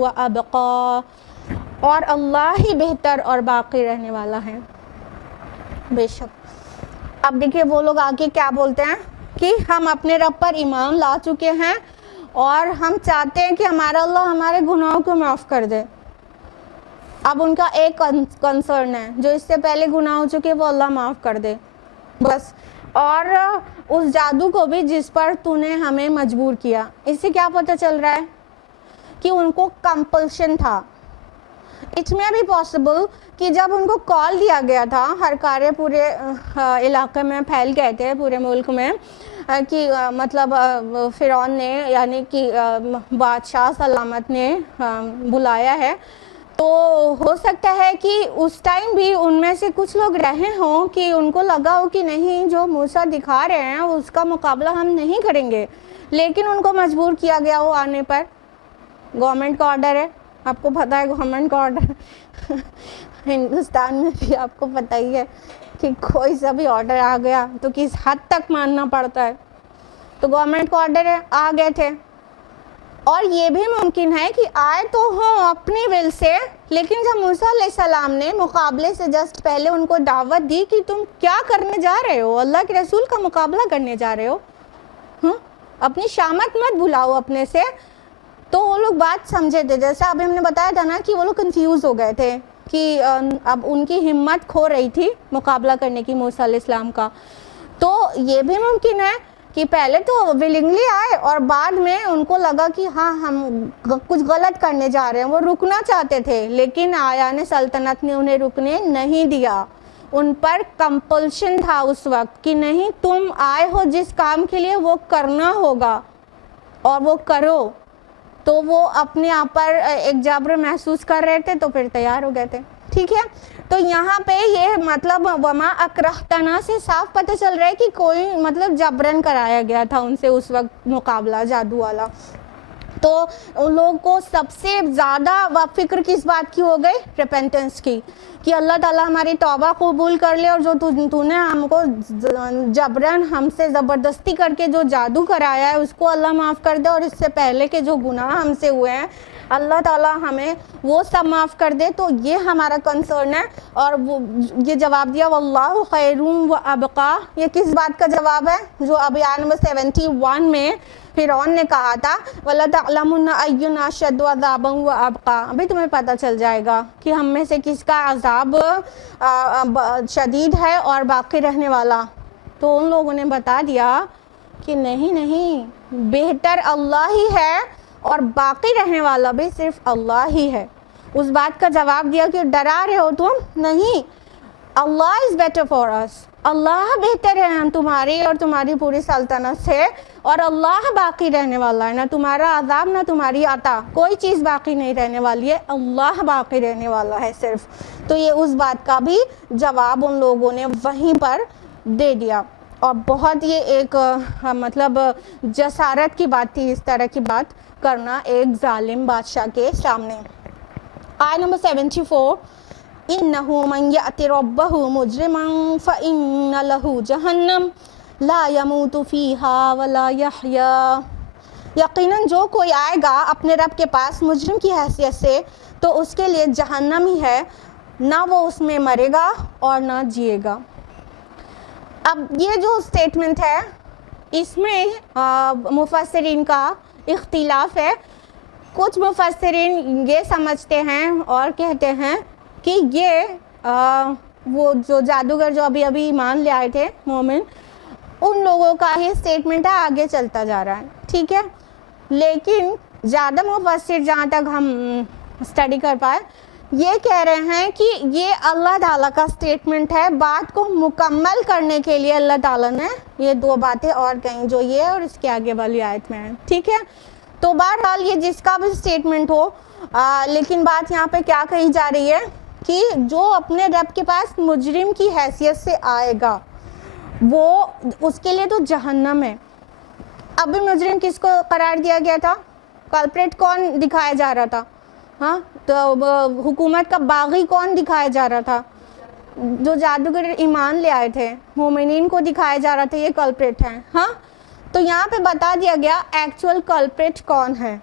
وَأَبْقَى. اور اللہ ہی بہتر اور باقی رہنے والا ہے. بے شک. اب دیکھیے وہ لوگ آگے کیا بولتے ہیں کہ ہم اپنے رب پر ایمان لا چکے ہیں اور ہم چاہتے ہیں کہ ہمارا اللہ ہمارے گناہوں کو معاف کر دے. اب ان کا ایک کنسرن ہے، جو اس سے پہلے گناہ ہو چکے وہ اللہ معاف کر دے بس. اور اس جادو کو بھی جس پر تو نے ہمیں مجبور کیا. اس سے کیا پتہ چل رہا ہے کہ ان کو کمپلشن تھا. اٹ میں بھی پاسبل کہ جب ان کو کال دیا گیا تھا، ہر کارے پورے علاقے میں پھیل گئے تھے، پورے ملک میں، کہ مطلب فرعون نے یعنی کہ بادشاہ سلامت نے بلایا ہے، تو ہو سکتا ہے کہ اس ٹائم بھی ان میں سے کچھ لوگ رہے ہوں کہ ان کو لگا ہو کہ نہیں، جو موسیٰ دکھا رہے ہیں اس کا مقابلہ ہم نہیں کریں گے، لیکن ان کو مجبور کیا گیا وہ آنے پر. گورنمنٹ کا آرڈر ہے، آپ کو پتہ ہے گورنمنٹ کا آرڈر ہندوستان میں بھی آپ کو پتہ ہی ہے کہ کوئی سا بھی آرڈر آ گیا تو کس حد تک ماننا پڑتا ہے. تو گورنمنٹ کا آرڈر ہے، آ گئے تھے. اور یہ بھی ممکن ہے کہ آئے تو ہوں اپنی ول سے، لیکن جب موسیٰ علیہ السلام نے مقابلے سے جسٹ پہلے ان کو دعوت دی کہ تم کیا کرنے جا رہے ہو، اللہ کے رسول کا مقابلہ کرنے جا رہے ہو، اپنی شامت مت بھلاؤ اپنے سے، تو وہ لوگ بات سمجھے تھے. جیسا ابھی ہم نے بتایا تھا نا کہ وہ لوگ کنفیوز ہو گئے تھے کہ اب ان کی ہمت کھو رہی تھی مقابلہ کرنے کی موسیٰ علیہ السلام کا. تو یہ بھی ممکن ہے کہ پہلے تو ولنگلی آئے اور بعد میں ان کو لگا کہ ہاں ہم کچھ غلط کرنے جا رہے ہیں. وہ رکنا چاہتے تھے لیکن آیان سلطنت نے انہیں رکنے نہیں دیا. ان پر کمپلشن تھا اس وقت کہ نہیں، تم آئے ہو جس کام کے لیے وہ کرنا ہوگا اور وہ کرو. تو وہ اپنے آپ پر ایک جبر محسوس کر رہے تھے تو پھر تیار ہو گئے تھے. ٹھیک ہے، تو یہاں پہ یہ مطلب وما اکرہتنا سے صاف پتہ چل رہا ہے کہ کوئی مطلب جبرن کرایا گیا تھا ان سے اس وقت مقابلہ جادو والا. تو ان لوگوں کو سب سے زیادہ فکر کس بات کی ہو گئی؟ ریپینٹنس کی، کہ اللہ تعالیٰ ہماری توبہ قبول کر لے، اور جو تو نے ہم کو جبرن ہم سے زبردستی کر کے جو جادو کرایا ہے اس کو اللہ معاف کر دے، اور اس سے پہلے کے جو گناہ ہم سے ہوئے ہیں اللہ تعالیٰ ہمیں وہ سب معاف کر دے. تو یہ ہمارا کنسرن ہے. اور وہ یہ جواب دیا واللہ خیر و ابقا. یہ کس بات کا جواب ہے؟ جو ابھی آیت نمبر 71 میں فرعون نے کہا تھا وَلَتَعْلَمُنَّ أَيُّنَا أَشَدُّ عَذَابًا وَأَبْقَىٰ. ابھی تمہیں پتہ چل جائے گا کہ ہم میں سے کس کا عذاب شدید ہے اور باقی رہنے والا. تو ان لوگوں نے بتا دیا کہ نہیں، بہتر اللہ ہی ہے اور باقی رہنے والا بھی صرف اللہ ہی ہے. اس بات کا جواب دیا کہ ڈرا رہے ہو تم، نہیں، اللہ از بیٹر فار اس. اللہ بہتر ہے ہم تمہاری اور تمہاری پوری سلطنت سے، اور اللہ باقی رہنے والا ہے. نہ تمہارا عذاب نہ تمہاری عطا، کوئی چیز باقی نہیں رہنے والی ہے، اللہ باقی رہنے والا ہے صرف. تو یہ اس بات کا بھی جواب ان لوگوں نے وہیں پر دے دیا. اور بہت یہ ایک مطلب جسارت کی بات تھی اس طرح کی بات کرنا ایک ظالم بادشاہ کے سامنے. آیت نمبر 74 اِنَّهُ مَنْ يَأْتِ رَبَّهُ مُجْرِمًا فَإِنَّ لَهُ جَهَنَّمَ لَا يَمُوتُ فِيهَا وَلَا يَحْيَا. یقیناً جو کوئی آئے گا اپنے رب کے پاس مجرم کی حیثیت سے تو اس کے لیے جہنم ہی ہے، نہ وہ اس میں مرے گا اور نہ جیے گا. اب یہ جو سٹیٹمنٹ ہے اس میں مفسرین کا اختلاف ہے. کچھ مفسرین یہ سمجھتے ہیں اور کہتے ہیں کہ یہ وہ جو جادوگر جو ابھی ایمان لے آئے تھے مومن، ان لوگوں کا ہی سٹیٹمنٹ ہے، آگے چلتا جا رہا ہے. ٹھیک ہے، لیکن زیادہ مفسر جہاں تک ہم اسٹڈی کر پائے یہ کہہ رہے ہیں کہ یہ اللہ تعالیٰ کا سٹیٹمنٹ ہے. بات کو مکمل کرنے کے لیے اللہ تعالیٰ نے یہ دو باتیں اور کہیں, جو یہ اور اس کے آگے والی آیت میں ہے. ٹھیک ہے, تو بہرحال یہ جس کا بھی سٹیٹمنٹ ہو, لیکن بات یہاں پہ کیا کہی جا رہی ہے کہ جو اپنے رب کے پاس مجرم کی حیثیت سے آئے گا وہ اس کے لیے تو جہنم ہے. ابھی مجرم کس کو قرار دیا گیا تھا؟ کلپریٹ کون دکھایا جا رہا تھا؟ ہاں, تو حکومت کا باغی کون دکھایا جا رہا تھا؟ جو جادوگر ایمان لے آئے تھے, مومنین کو دکھایا جا رہا تھا یہ کلپریٹ ہیں. ہاں, تو یہاں پہ بتا دیا گیا ایکچوئل کلپریٹ کون ہے.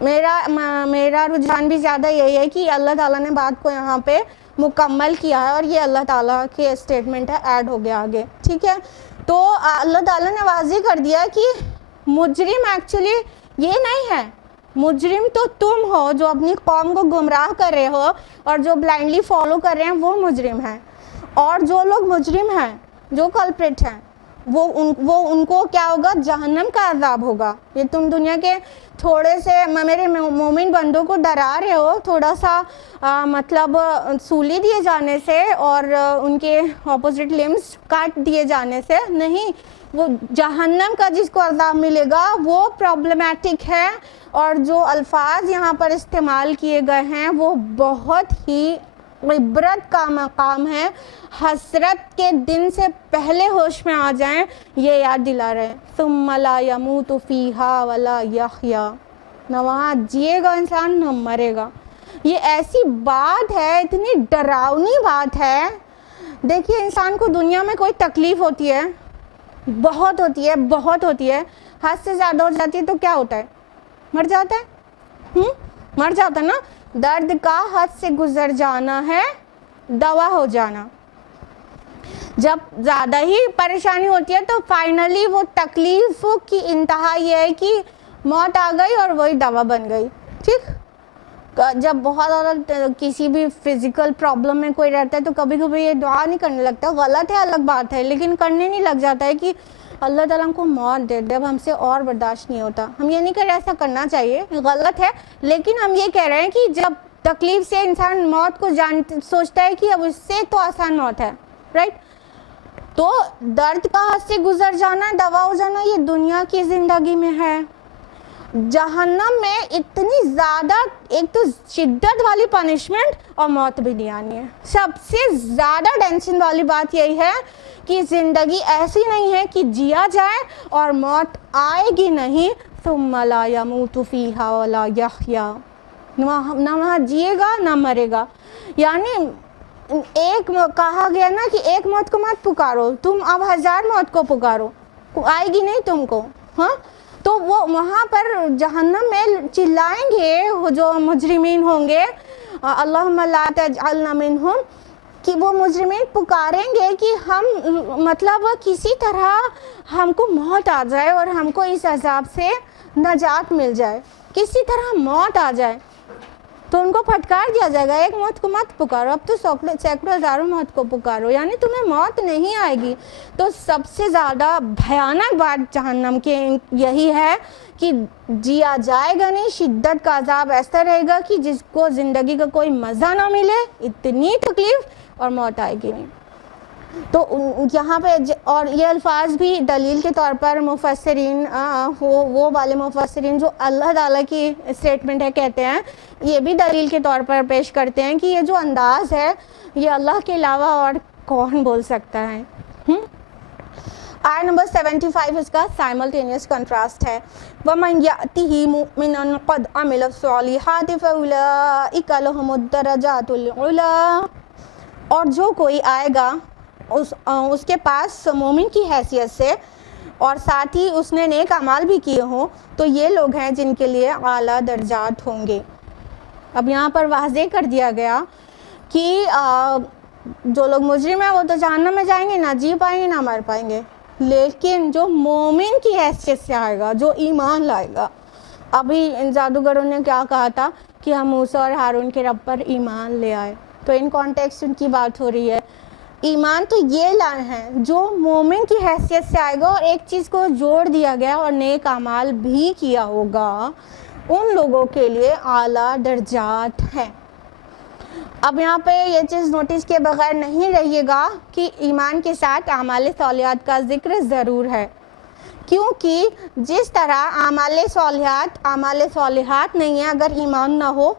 میرا رجحان بھی زیادہ یہی ہے کہ اللہ تعالیٰ نے بات کو یہاں پہ مکمل کیا ہے اور یہ اللہ تعالیٰ کے اسٹیٹمنٹ ہے, ایڈ ہو گیا آگے. ٹھیک ہے, تو اللہ تعالیٰ نے واضح کر دیا کہ مجرم ایکچولی یہ نہیں ہے. مجرم تو تم ہو جو اپنی قوم کو گمراہ کر رہے ہو اور جو بلائنڈلی فالو کر رہے ہیں, وہ مجرم ہیں. اور جو لوگ مجرم ہیں, جو کلپریٹ ہیں, وہ ان کو کیا ہوگا؟ جہنم کا عذاب ہوگا. یہ تم دنیا کے تھوڑے سے میرے مومن بندوں کو ڈرا رہے ہو تھوڑا سا مطلب سولی دیے جانے سے اور ان کے اپوزٹ لمبس کاٹ دیے جانے سے نہیں, وہ جہنم کا جس کو عذاب ملے گا وہ پرابلمیٹک ہے. اور جو الفاظ یہاں پر استعمال کیے گئے ہیں وہ بہت ہی عبرت کا مقام ہے. حسرت کے دن سے پہلے ہوش میں آ جائیں, یہ یاد دلا رہے ہیں. ثم لا يموت فيها ولا يحيا, نہ وہاں جیے گا انسان نہ مرے گا. یہ ایسی بات ہے, اتنی ڈراؤنی بات ہے. دیکھیے انسان کو دنیا میں کوئی تکلیف ہوتی ہے, بہت ہوتی ہے, بہت ہوتی ہے, حد سے زیادہ ہو جاتی ہے تو کیا ہوتا ہے؟ مر جاتا ہے. مر جاتا ہے نا. درد کا حد سے گزر جانا ہے دوا ہو جانا. جب زیادہ ہی پریشانی ہوتی ہے تو فائنلی وہ تکلیف کی انتہا یہ ہے کہ موت آ گئی اور وہی دوا بن گئی. ٹھیک, جب بہت زیادہ کسی بھی فزیکل پرابلم میں کوئی رہتا ہے تو کبھی کبھی یہ دعا نہیں کرنے لگتا. غلط ہے, الگ بات ہے, لیکن کرنے نہیں لگ جاتا ہے کہ اللہ تعالیٰ ہم کو موت دے دے, اب ہم سے اور برداشت نہیں ہوتا. ہم یہ نہیں کہہ رہے ایسا کرنا چاہیے, غلط ہے, لیکن ہم یہ کہہ رہے ہیں کہ جب تکلیف سے انسان موت کو سوچتا ہے کہ اب اس سے تو آسان موت ہے, رائٹ. تو درد کا حد سے گزر جانا, دوا ہو جانا, یہ دنیا کی زندگی میں ہے. جہنم میں اتنی زیادہ ایک تو شدت والی پنشمنٹ اور موت بھی نہیں آنی ہے. سب سے زیادہ ٹینشن والی بات یہی ہے کہ زندگی ایسی نہیں ہے کہ جیا جائے اور موت آئے گی نہیں. ثم لا يموت فيها ولا يحيا, نہ وہاں جیے گا نہ مرے گا. یعنی ایک کہا گیا نا کہ ایک موت کو مت پکارو, تم اب 1000 موت کو پکارو, آئے گی نہیں تم کو. ہاں, تو وہ وہاں پر جہنم میں چلائیں گے جو مجرمین ہوں گے, اللہم لا تجعلنا منہم, کہ وہ مجرمین پکاریں گے کہ ہم مطلب کسی طرح ہم کو موت آ جائے اور ہم کو اس عذاب سے نجات مل جائے, کسی طرح موت آ جائے. تو ان کو پھٹکار دیا جائے گا, ایک موت کو مت پکارو, اب تو سینکڑوں ہزاروں موت کو پکارو, یعنی تمہیں موت نہیں آئے گی. تو سب سے زیادہ بھیانک بات جہنم کے یہی ہے کہ جیا جائے گا نہیں, شدت کا عذاب ایسا رہے گا کہ جس کو زندگی کا کوئی مزہ نہ ملے, اتنی تکلیف, اور موت آئے گی نہیں. تو یہاں پہ اور یہ الفاظ بھی دلیل کے طور پر مفسرین, وہ والے مفسرین جو اللہ تعالیٰ کی اسٹیٹمنٹ ہے کہتے ہیں, یہ بھی دلیل کے طور پر پیش کرتے ہیں کہ یہ جو انداز ہے یہ اللہ کے علاوہ اور کون بول سکتا ہے. آیت نمبر 75 اس کا سائملٹینیس کنٹراسٹ ہے. وَمَنْ يَأْتِهِ مُؤْمِنًا قَدْ عَمِلَ الصَّالِحَاتِ فَأُولَٰئِكَ لَهُمُ الدَّرَجَاتُ الْعُلَىٰ, اور جو کوئی آئے گا اس کے پاس مومن کی حیثیت سے اور ساتھ ہی اس نے نیک اعمال بھی کیے ہوں, تو یہ لوگ ہیں جن کے لیے اعلیٰ درجات ہوں گے. اب یہاں پر واضح کر دیا گیا کہ جو لوگ مجرم ہیں وہ تو جہنم میں جائیں گے, نہ جی پائیں گے نہ مر پائیں گے, لیکن جو مومن کی حیثیت سے آئے گا, جو ایمان لائے گا. ابھی ان جادوگروں نے کیا کہا تھا کہ ہم موسیٰ اور ہارون کے رب پر ایمان لے آئے, تو ان کانٹیکسٹ ان کی بات ہو رہی ہے. ایمان تو یہ لائن ہے جو مومن کی حیثیت سے آئے گا اور ایک چیز کو جوڑ دیا گیا اور نیک اعمال بھی کیا ہوگا, ان لوگوں کے لیے اعلیٰ درجات ہیں. اب یہاں پہ یہ چیز نوٹس کے بغیر نہیں رہیے گا کہ ایمان کے ساتھ اعمال صالحات کا ذکر ضرور ہے، کیونکہ جس طرح اعمال صالحات نہیں ہیں، اگر ایمان نہ ہو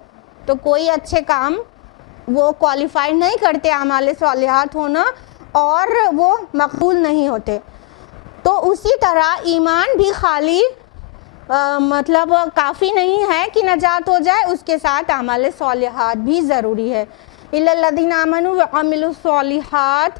تو کوئی اچھے کام وہ کوالیفائی نہیں کرتے اعمال صالحات ہونا، اور وہ مقبول نہیں ہوتے. تو اسی طرح ایمان بھی خالی مطلب کافی نہیں ہے کہ نجات ہو جائے، اس کے ساتھ اعمال صالحات بھی ضروری ہے. اِلَّا الَّذِينَ آمَنُوا وَعَمِلُوا الصَّالِحَاتِ،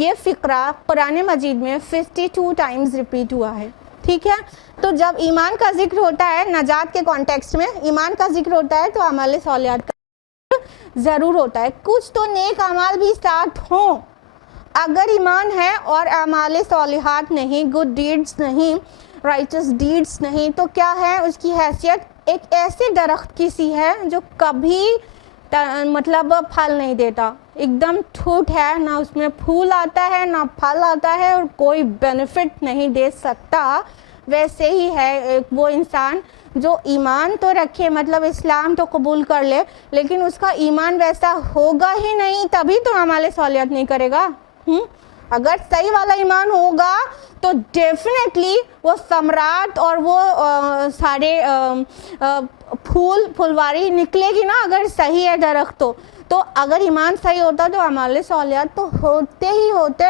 یہ فقرہ قرآن مجید میں 52 ٹائمز ریپیٹ ہوا ہے. ٹھیک ہے، تو جب ایمان کا ذکر ہوتا ہے نجات کے کانٹیکسٹ میں، ایمان کا ذکر ہوتا ہے تو اعمال صالحات کا ضرور ہوتا ہے. کچھ تو نیک اعمال بھی ساتھ ہوں، اگر ایمان ہے اور اعمال صالحات نہیں، گڈ ڈیڈز نہیں، رائچس ڈیڈز نہیں، تو کیا ہے اس کی حیثیت ایک ایسے درخت کی سی ہے جو کبھی مطلب پھل نہیں دیتا، ایک دم ٹھوٹ ہے، نہ اس میں پھول آتا ہے نہ پھل آتا ہے، اور کوئی بینیفٹ نہیں دے سکتا. ویسے ہی ہے وہ انسان جو ایمان تو رکھے، مطلب اسلام تو قبول کر لے، لیکن اس کا ایمان ویسا ہوگا ہی نہیں، تبھی تو اعمال صالحات نہیں کرے گا. اگر صحیح والا ایمان ہوگا تو ڈیفینیٹلی وہ ثمرات اور وہ سارے پھلواری نکلے گی نا، اگر صحیح ہے درخت تو اگر ایمان صحیح ہوتا تو اعمال صالحات تو ہوتے ہی ہوتے.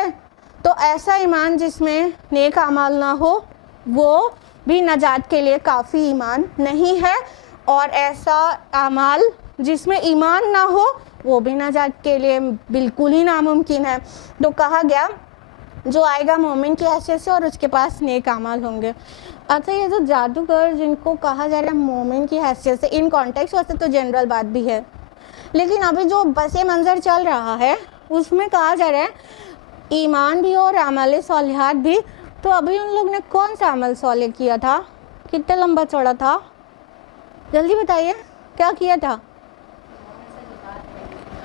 تو ایسا ایمان جس میں نیک اعمال نہ ہو وہ بھی نجات کے لیے کافی ایمان نہیں ہے، اور ایسا اعمال جس میں ایمان نہ ہو وہ بھی نجات کے لیے بالکل ہی ناممکن ہے. تو کہا گیا جو آئے گا مومن کی حیثیت سے اور اس کے پاس نیک اعمال ہوں گے. اچھا، یہ جو جادوگر جن کو کہا جا رہا ہے مومن کی حیثیت سے، ان کانٹیکس ویسے تو جنرل بات بھی ہے، لیکن ابھی جو پس منظر چل رہا ہے اس میں کہا جا رہا ہے ایمان بھی اور اعمال صالحات بھی. تو ابھی ان لوگ نے کون سا عمل صالح کیا تھا؟ کتنا لمبا چوڑا تھا؟ جلدی بتائیے، کیا کیا تھا؟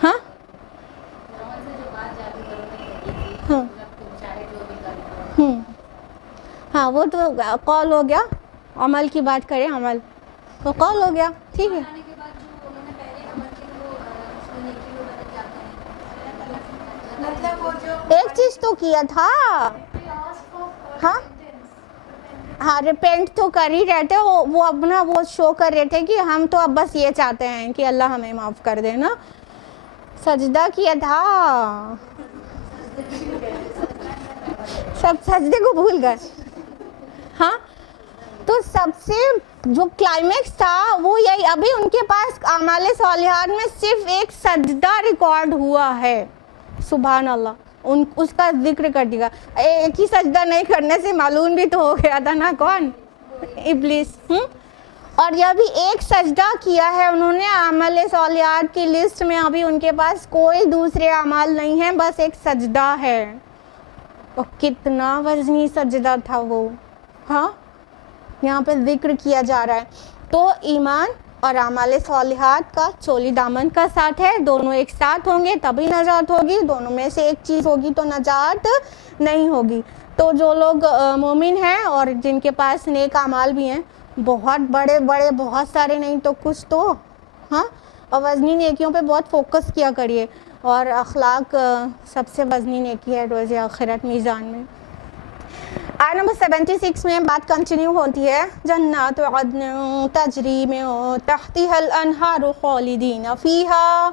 ہاں ہاں ہاں، وہ تو قول ہو گیا. عمل کی بات کریں، عمل تو قول ہو گیا. ٹھیک ہے، ایک چیز تو کیا تھا. ہاں ہاں، ریپینٹ تو کر ہی رہے تھے، وہ اپنا وہ شو کر رہے تھے کہ ہم تو اب بس یہ چاہتے ہیں کہ اللہ ہمیں معاف کر دے نا. سجدہ کیا تھا، سب سجدے کو بھول گئے. ہاں، تو سب سے جو کلائمیکس تھا وہ یہی. ابھی ان کے پاس اعمال صالحات میں صرف ایک سجدہ ریکارڈ ہوا ہے. سبحان اللہ، اس کا ذکر کر دیا. ایک ہی سجدہ نہیں کرنے سے معلوم بھی تو ہو گیا تھا نا، کون؟ ابلیس. اور یہ بھی ایک سجدہ کیا ہے انہوں نے اعمال صالحات کی لسٹ میں. ابھی ان کے پاس کوئی دوسرے اعمال نہیں ہیں، بس ایک سجدہ ہے. اور کتنا وزنی سجدہ تھا وہ. ہاں، یہاں پہ ذکر کیا جا رہا ہے. تو ایمان اور اعمال صالحات کا چولی دامن کا ساتھ ہے، دونوں ایک ساتھ ہوں گے تبھی نجات ہوگی. دونوں میں سے ایک چیز ہوگی تو نجات نہیں ہوگی. تو جو لوگ مومن ہیں اور جن کے پاس نیک اعمال بھی ہیں، بہت بڑے بڑے، بہت سارے نہیں تو کچھ تو، ہاں، اور وزنی نیکیوں پہ بہت فوکس کیا کریے. اور اخلاق سب سے وزنی نیکی ہے روز آخرت میزان میں. آیت نمبر 76 میں بات کنٹینیو ہوتی ہے. جنات عدن تجری من تحتها الانہار خالدین فیہا،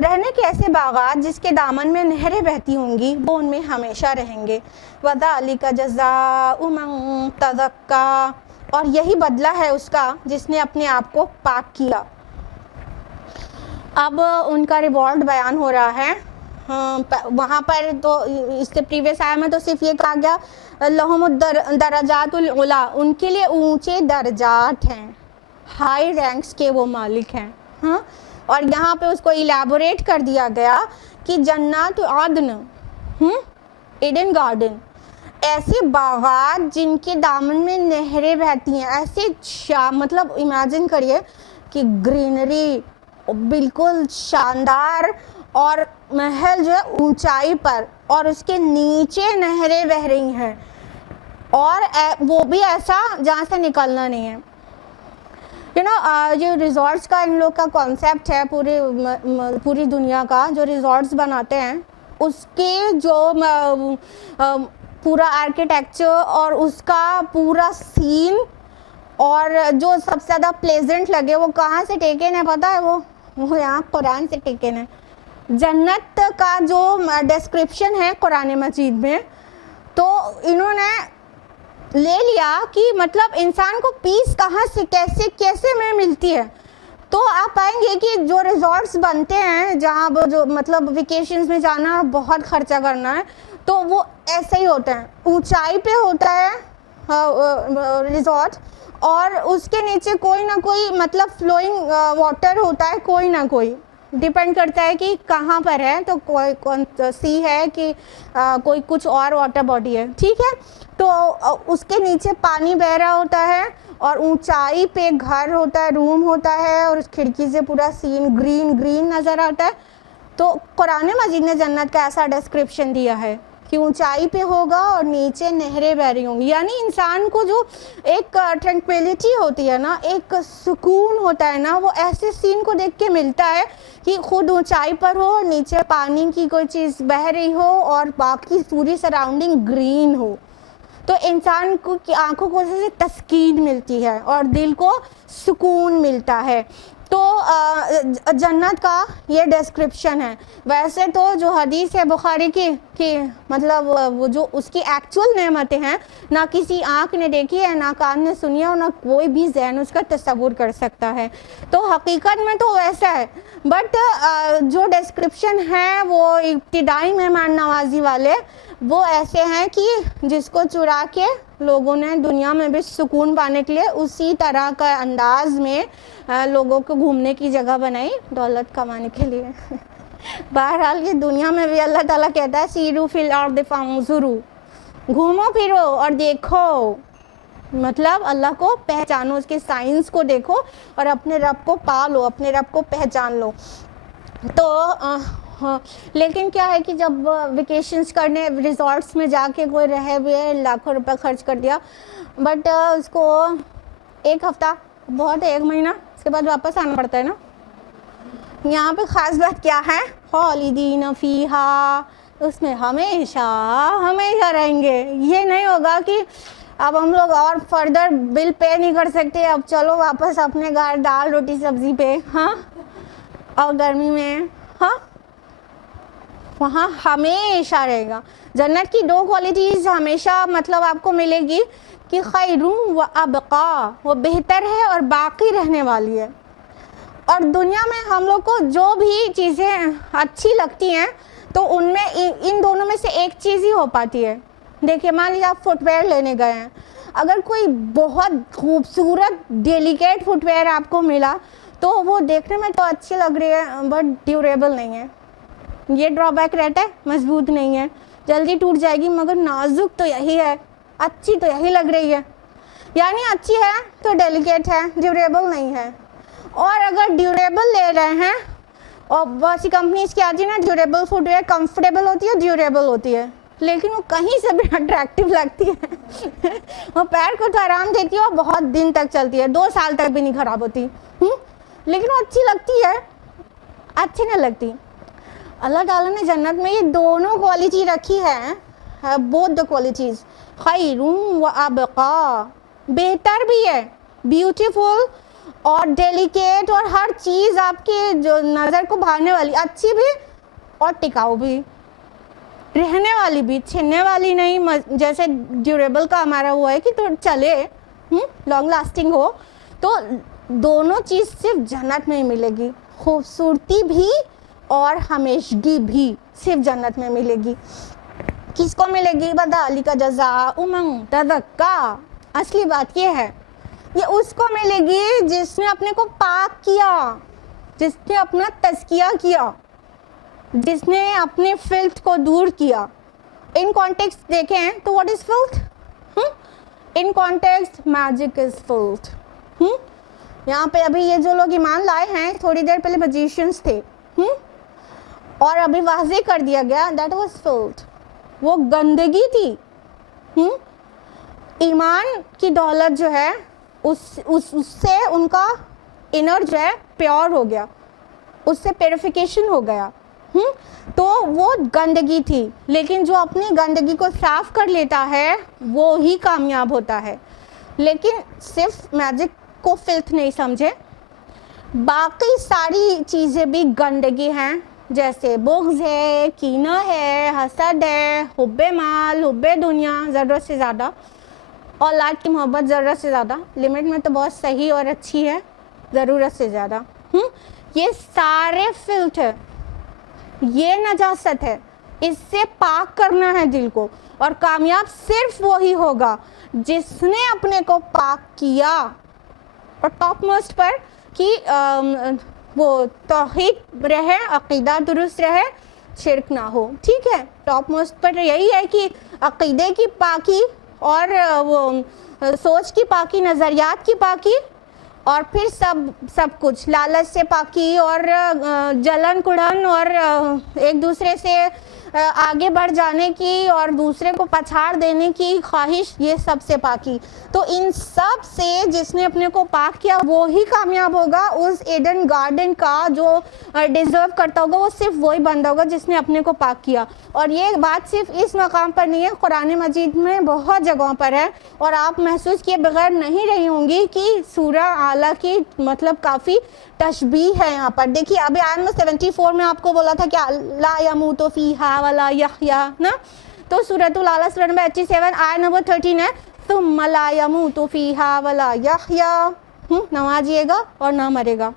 رہنے کے ایسے باغات جس کے دامن میں نہریں بہتی ہوں گی، وہ ان میں ہمیشہ رہیں گے. وذالک جزاء من تزکیٰ، اور یہی بدلہ ہے اس کا جس نے اپنے آپ کو پاک کیا. اب ان کا ریوارڈ بیان ہو رہا ہے. وہاں پر تو اس سے پریویس آیا میں تو صرف یہ کہا گیا لہم الدرجات العلیٰ، ان کے لیے اونچے درجات ہیں، ہائی رینکس کے وہ مالک ہیں. ہاں، اور یہاں پہ اس کو ایلیبوریٹ کر دیا گیا کہ جنات عدن، ایڈن گارڈن، ایسے باغات جن کے دامن میں نہریں بہتی ہیں. ایسے مطلب امیجن کریے کہ گرینری بالکل شاندار، اور محل جو ہے اونچائی پر، اور اس کے نیچے نہریں بہہ رہی ہیں، اور وہ بھی ایسا جہاں سے نکلنا نہیں ہے. جو ریزورٹس کا ان لوگ کا کانسیپٹ ہے پوری دنیا کا، جو ریزورٹس بناتے ہیں اس کے جو پورا آرکیٹیکچر اور اس کا پورا سین اور جو سب سے زیادہ پلیزنٹ لگے وہ کہاں سے ٹیکن ہے پتہ ہے؟ وہ یہاں قرآن سے ٹیکن ہے. جنت کا جو ڈسکرپشن ہے قرآن مجید میں، تو انہوں نے لے لیا کہ مطلب انسان کو پیس کہاں سے کیسے میں ملتی ہے. تو آپ پائیں گے کہ جو ریزورٹس بنتے ہیں جہاں جو مطلب ویکیشنز میں جانا بہت خرچہ کرنا ہے، تو وہ ایسے ہی ہوتے ہیں. اونچائی پہ ہوتا ہے ریزورٹ، اور اس کے نیچے کوئی نہ کوئی مطلب فلوئنگ واٹر ہوتا ہے، کوئی نہ کوئی ڈیپینڈ کرتا ہے کہ کہاں پر ہے. تو کوئی کون سی ہے کہ کوئی کچھ اور واٹر باڈی ہے، ٹھیک ہے. تو اس کے نیچے پانی بہ رہا ہوتا ہے اور اونچائی پہ گھر ہوتا ہے، روم ہوتا ہے، اور اس کھڑکی سے پورا سین گرین نظر آتا ہے. تو قرآن مجید نے جنت کا ایسا ڈسکرپشن دیا ہے کہ اونچائی پہ ہوگا اور نیچے نہریں بہ رہی ہوں گی. یعنی انسان کو جو ایک ٹرنکویلٹی ہوتی ہے نا، ایک سکون ہوتا ہے نا، وہ ایسے سین کو دیکھ کے ملتا ہے کہ خود اونچائی پر ہو، نیچے پانی کی کوئی چیز بہہ رہی ہو اور باقی پوری سراؤنڈنگ گرین ہو. تو انسان کو کی آنکھوں کو سے تسکین ملتی ہے اور دل کو سکون ملتا ہے. تو جنت کا یہ ڈسکرپشن ہے. ویسے تو جو حدیث ہے بخاری کی کہ مطلب وہ جو اس کی ایکچول نعمتیں ہیں، نہ کسی آنکھ نے دیکھی ہے، نہ کان نے سنی ہے، اور نہ کوئی بھی ذہن اس کا تصور کر سکتا ہے. تو حقیقت میں تو ویسا ہے، بٹ جو ڈسکرپشن ہے وہ ابتدائی مہمان نوازی والے وہ ایسے ہیں کہ جس کو چرا کے لوگوں نے دنیا میں بھی سکون پانے کے لیے اسی طرح کا انداز میں لوگوں کو گھومنے کی جگہ بنائی دولت کمانے کے لیے. بہرحال یہ دنیا میں بھی اللہ تعالیٰ کہتا ہے سیرو فی الارض فانظروا، گھومو پھرو اور دیکھو، مطلب اللہ کو پہچانو، اس کے سائنس کو دیکھو اور اپنے رب کو پالو، اپنے رب کو پہچان لو. تو لیکن کیا ہے کہ جب ویکیشنز کرنے ریزورٹس میں جا کے کوئی رہے ہوئے لاکھوں روپے خرچ کر دیا، بٹ اس کو ایک ہفتہ بہت ہے، ایک مہینہ، اس کے بعد واپس آنا پڑتا ہے نا. یہاں پہ خاص بات کیا ہے؟ خالدین فیہا، اس میں ہمیشہ رہیں گے. یہ نہیں ہوگا کہ اب ہم لوگ اور فردر بل پے نہیں کر سکتے، اب چلو واپس اپنے گھر دال روٹی سبزی پہ، ہاں، اور گرمی میں، ہاں، وہاں ہمیشہ رہے گا. جنت کی 2 کوالٹیز ہمیشہ مطلب آپ کو ملے گی کہ خیرون و ابقا، وہ بہتر ہے اور باقی رہنے والی ہے. اور دنیا میں ہم لوگ کو جو بھی چیزیں اچھی لگتی ہیں تو ان میں ان دونوں میں سے ایک چیز ہی ہو پاتی ہے. دیکھیے مان لیجیے آپ فٹ ویئر لینے گئے ہیں، اگر کوئی بہت خوبصورت ڈیلیکیٹ فٹ ویئر آپ کو ملا تو وہ دیکھنے میں تو اچھی لگ رہی ہے بٹ ڈیوریبل نہیں ہے. یہ ڈرا بیک رہتا ہے، مضبوط نہیں ہے، جلدی ٹوٹ جائے گی. مگر نازک تو یہی ہے، اچھی تو یہی لگ رہی ہے. یعنی اچھی ہے تو ڈیلیکیٹ ہے، ڈیوریبل نہیں ہے. اور اگر ڈیوریبل لے رہے ہیں، اور بہت سی کمپنیز کی آتی ہے نا ڈیوریبل فٹ ویئر، کمفرٹیبل ہوتی ہے، ڈیوریبل ہوتی ہے، لیکن وہ کہیں سے بھی اٹریکٹیو لگتی ہے. وہ پیر کو تو آرام دیتی ہے اور بہت دن تک چلتی ہے، 2 سال تک بھی نہیں خراب ہوتی، لیکن وہ اچھی لگتی ہے، اچھی نہیں لگتی. اللہ تعالیٰ نے جنت میں یہ دونوں کوالٹی رکھی ہے، بوتھ دا کوالٹیز، خیرون و ابقا، بہتر بھی ہے، بیوٹیفل اور ڈیلیکیٹ، اور ہر چیز آپ کے جو نظر کو بھانے والی، اچھی بھی اور ٹکاؤ بھی، رہنے والی بھی، چھننے والی نہیں. جیسے ڈیوریبل کا ہمارا ہوا ہے کہ تو چلے، لانگ لاسٹنگ ہو. تو دونوں چیز صرف جنت میں ہی ملے گی، خوبصورتی بھی اور ہمیشگی بھی صرف جنت میں ملے گی. کس کو ملے گی؟ بَذَلِکَ جَزَاءُ مَن تَزَکَّیٰ. اصلی بات یہ ہے، یہ اس کو ملے گی جس نے اپنے کو پاک کیا، جس نے اپنا تزکیہ کیا، جس نے اپنے فلتھ کو دور کیا. ان کانٹیکسٹ دیکھیں تو what is filth? In context magic is filth. یہاں پہ ابھی یہ جو لوگ ایمان لائے ہیں تھوڑی دیر پہلے میجیشینس تھے، اور ابھی واضح کر دیا گیا دیٹ واز فلتھ، وہ گندگی تھی. ایمان کی دولت جو ہے اس سے ان کا انر جو ہے پیور ہو گیا, اس سے پیوریفیکیشن ہو گیا. تو وہ گندگی تھی, لیکن جو اپنی گندگی کو صاف کر لیتا ہے وہ ہی کامیاب ہوتا ہے. لیکن صرف میجک کو فلتھ نہیں سمجھے, باقی ساری چیزیں بھی گندگی ہیں, جیسے بغض ہے, کینہ ہے, حسد ہے, حب مال, حب دنیا, ضرورت سے زیادہ, اولاد کی محبت ضرورت سے زیادہ, لمٹ میں تو بہت صحیح اور اچھی ہے, ضرورت سے زیادہ, یہ سارے فلتھ ہے, یہ نجاست ہے, اس سے پاک کرنا ہے دل کو. اور کامیاب صرف وہی ہوگا جس نے اپنے کو پاک کیا, اور ٹاپ موسٹ پر کہ وہ توحید رہے, عقیدہ درست رہے, شرک نہ ہو. ٹھیک ہے, ٹاپ موسٹ پر یہی ہے کہ عقیدے کی پاکی اور وہ سوچ کی پاکی, نظریات کی پاکی, اور پھر سب کچھ, لالچ سے پاکی, اور جلن کڑن اور ایک دوسرے سے آگے بڑھ جانے کی اور دوسرے کو پچھاڑ دینے کی خواہش, یہ سب سے پاکی. تو ان سب سے جس نے اپنے کو پاک کیا وہی کامیاب ہوگا. اس ایڈن گارڈن کا جو ڈیزرو کرتا ہوگا وہ صرف وہی بندہ ہوگا جس نے اپنے کو پاک کیا. اور یہ بات صرف اس مقام پر نہیں ہے, قرآن مجید میں بہت جگہوں پر ہے, اور آپ محسوس کیے بغیر نہیں رہی ہوں گی کہ سورہ اعلیٰ کی مطلب کافی تشبیہ ہے یہاں پر. دیکھیے ابھی آیت نمبر 74 میں آپ کو بولا تھا کہ لا یموت فیہا ولا یحیا نا, تو سورۃ الاعلیٰ سورہ نمبر 87 آیت نمبر 13 ہے, ثم لا یموت فیہا ولا یحیا, نہ گا اور نہ مرے گا.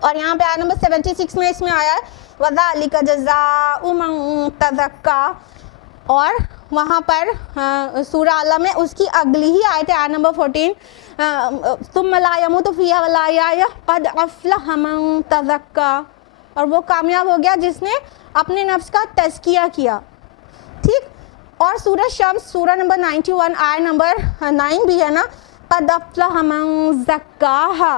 اور یہاں پہ آیت نمبر 76 میں اس میں آیا ہے وَذَلِكَ جَزَاءُ مَن تَزَكَّىٰ, اور وہاں پر سورہ اعلیٰ میں اس کی اگلی ہی آیت ہے, آیت نمبر 14, ثم لا يموت فيها ولا يحيا قد افلح من تزكى, اور وہ کامیاب ہو گیا جس نے اپنے نفس کا تزکیہ کیا. ٹھیک, اور سورہ شمس سورہ نمبر 91 آیت نمبر 9 بھی ہے نا, قد افلح من زکاہا,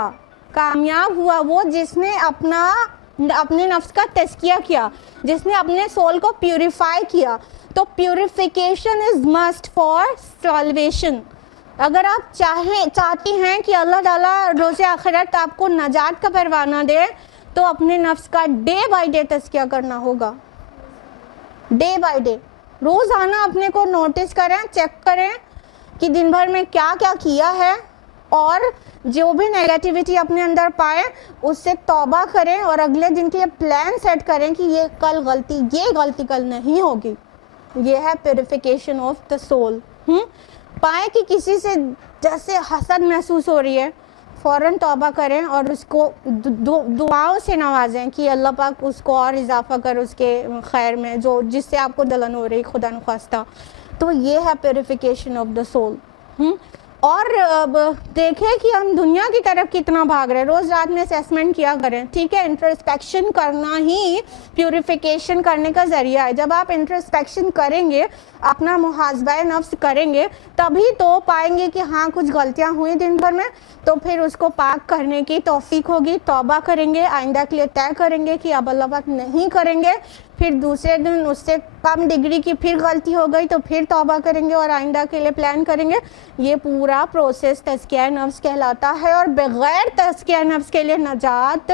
کامیاب ہوا وہ جس نے اپنے نفس کا تزکیہ کیا, جس نے اپنے سول کو پیوریفائی کیا. تو purification is must for salvation. اگر آپ چاہتی ہیں کہ اللہ تعالیٰ روز آخرت آپ کو نجات کا پروانہ دے, تو اپنے نفس کا ڈے بائی ڈے تزکیہ کرنا ہوگا. ڈے بائی ڈے روزانہ اپنے کو نوٹس کریں, چیک کریں کہ دن بھر میں کیا کیا کیا ہے, اور جو بھی نیگیٹیوٹی اپنے اندر پائیں اس سے توبہ کریں, اور اگلے دن کے لیے پلان سیٹ کریں کہ یہ غلطی کل نہیں ہوگی. یہ ہے پیوریفیکیشن آف دا سول. پائیں کہ کسی سے جیسے حسد محسوس ہو رہی ہے, فوراً توبہ کریں اور اس کو دعاؤں سے نوازیں کہ اللہ پاک اس کو اور اضافہ کر اس کے خیر میں, جس سے آپ کو جلن ہو رہی خدا نخواستہ. تو یہ ہے پیوریفیکیشن آف دا سول. اور دیکھیں کہ ہم دنیا کی طرف کتنا بھاگ رہے ہیں, روز رات میں اسیسمنٹ کیا کریں. ٹھیک ہے, انٹرسپیکشن کرنا ہی پیوریفیکیشن کرنے کا ذریعہ ہے. جب آپ انٹرسپیکشن کریں گے, اپنا محاسبہ نفس کریں گے, تبھی تو پائیں گے کہ ہاں کچھ غلطیاں ہوئی دن بھر میں, تو پھر اس کو پاک کرنے کی توفیق ہوگی. توبہ کریں گے, آئندہ کے لیے طے کریں گے کہ اب اللہ پاک نہیں کریں گے. پھر دوسرے دن اس سے کم ڈگری کی پھر غلطی ہو گئی تو پھر توبہ کریں گے اور آئندہ کے لیے پلان کریں گے. یہ پورا پروسیس تزکیہ نفس کہلاتا ہے, اور بغیر تزکیہ نفس کے لیے نجات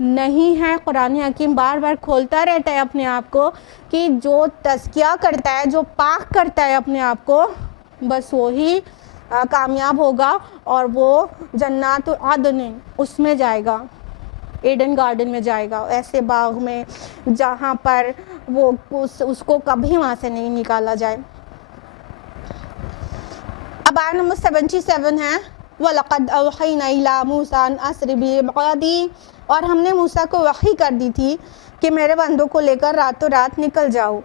نہیں ہے. قرآن حکیم بار بار کھولتا رہتا ہے اپنے آپ کو کہ جو تزکیہ کرتا ہے, جو پاک کرتا ہے اپنے آپ کو, بس وہی کامیاب ہوگا, اور وہ جنات عدن اس میں جائے گا, ایڈن گارڈن میں جائے گا, ایسے باغ میں جہاں پر وہ اس کو کبھی وہاں سے نہیں نکالا جائے. اب آیت نمبر 77 ہے وَلَقَدْ أَوْحَيْنَا إِلَىٰ مُوسَىٰ أَنْ أَسْرِ بِعِبَادِي, اور ہم نے موسیٰ کو وحی کر دی تھی کہ میرے بندوں کو لے کر راتوں رات نکل جاؤ.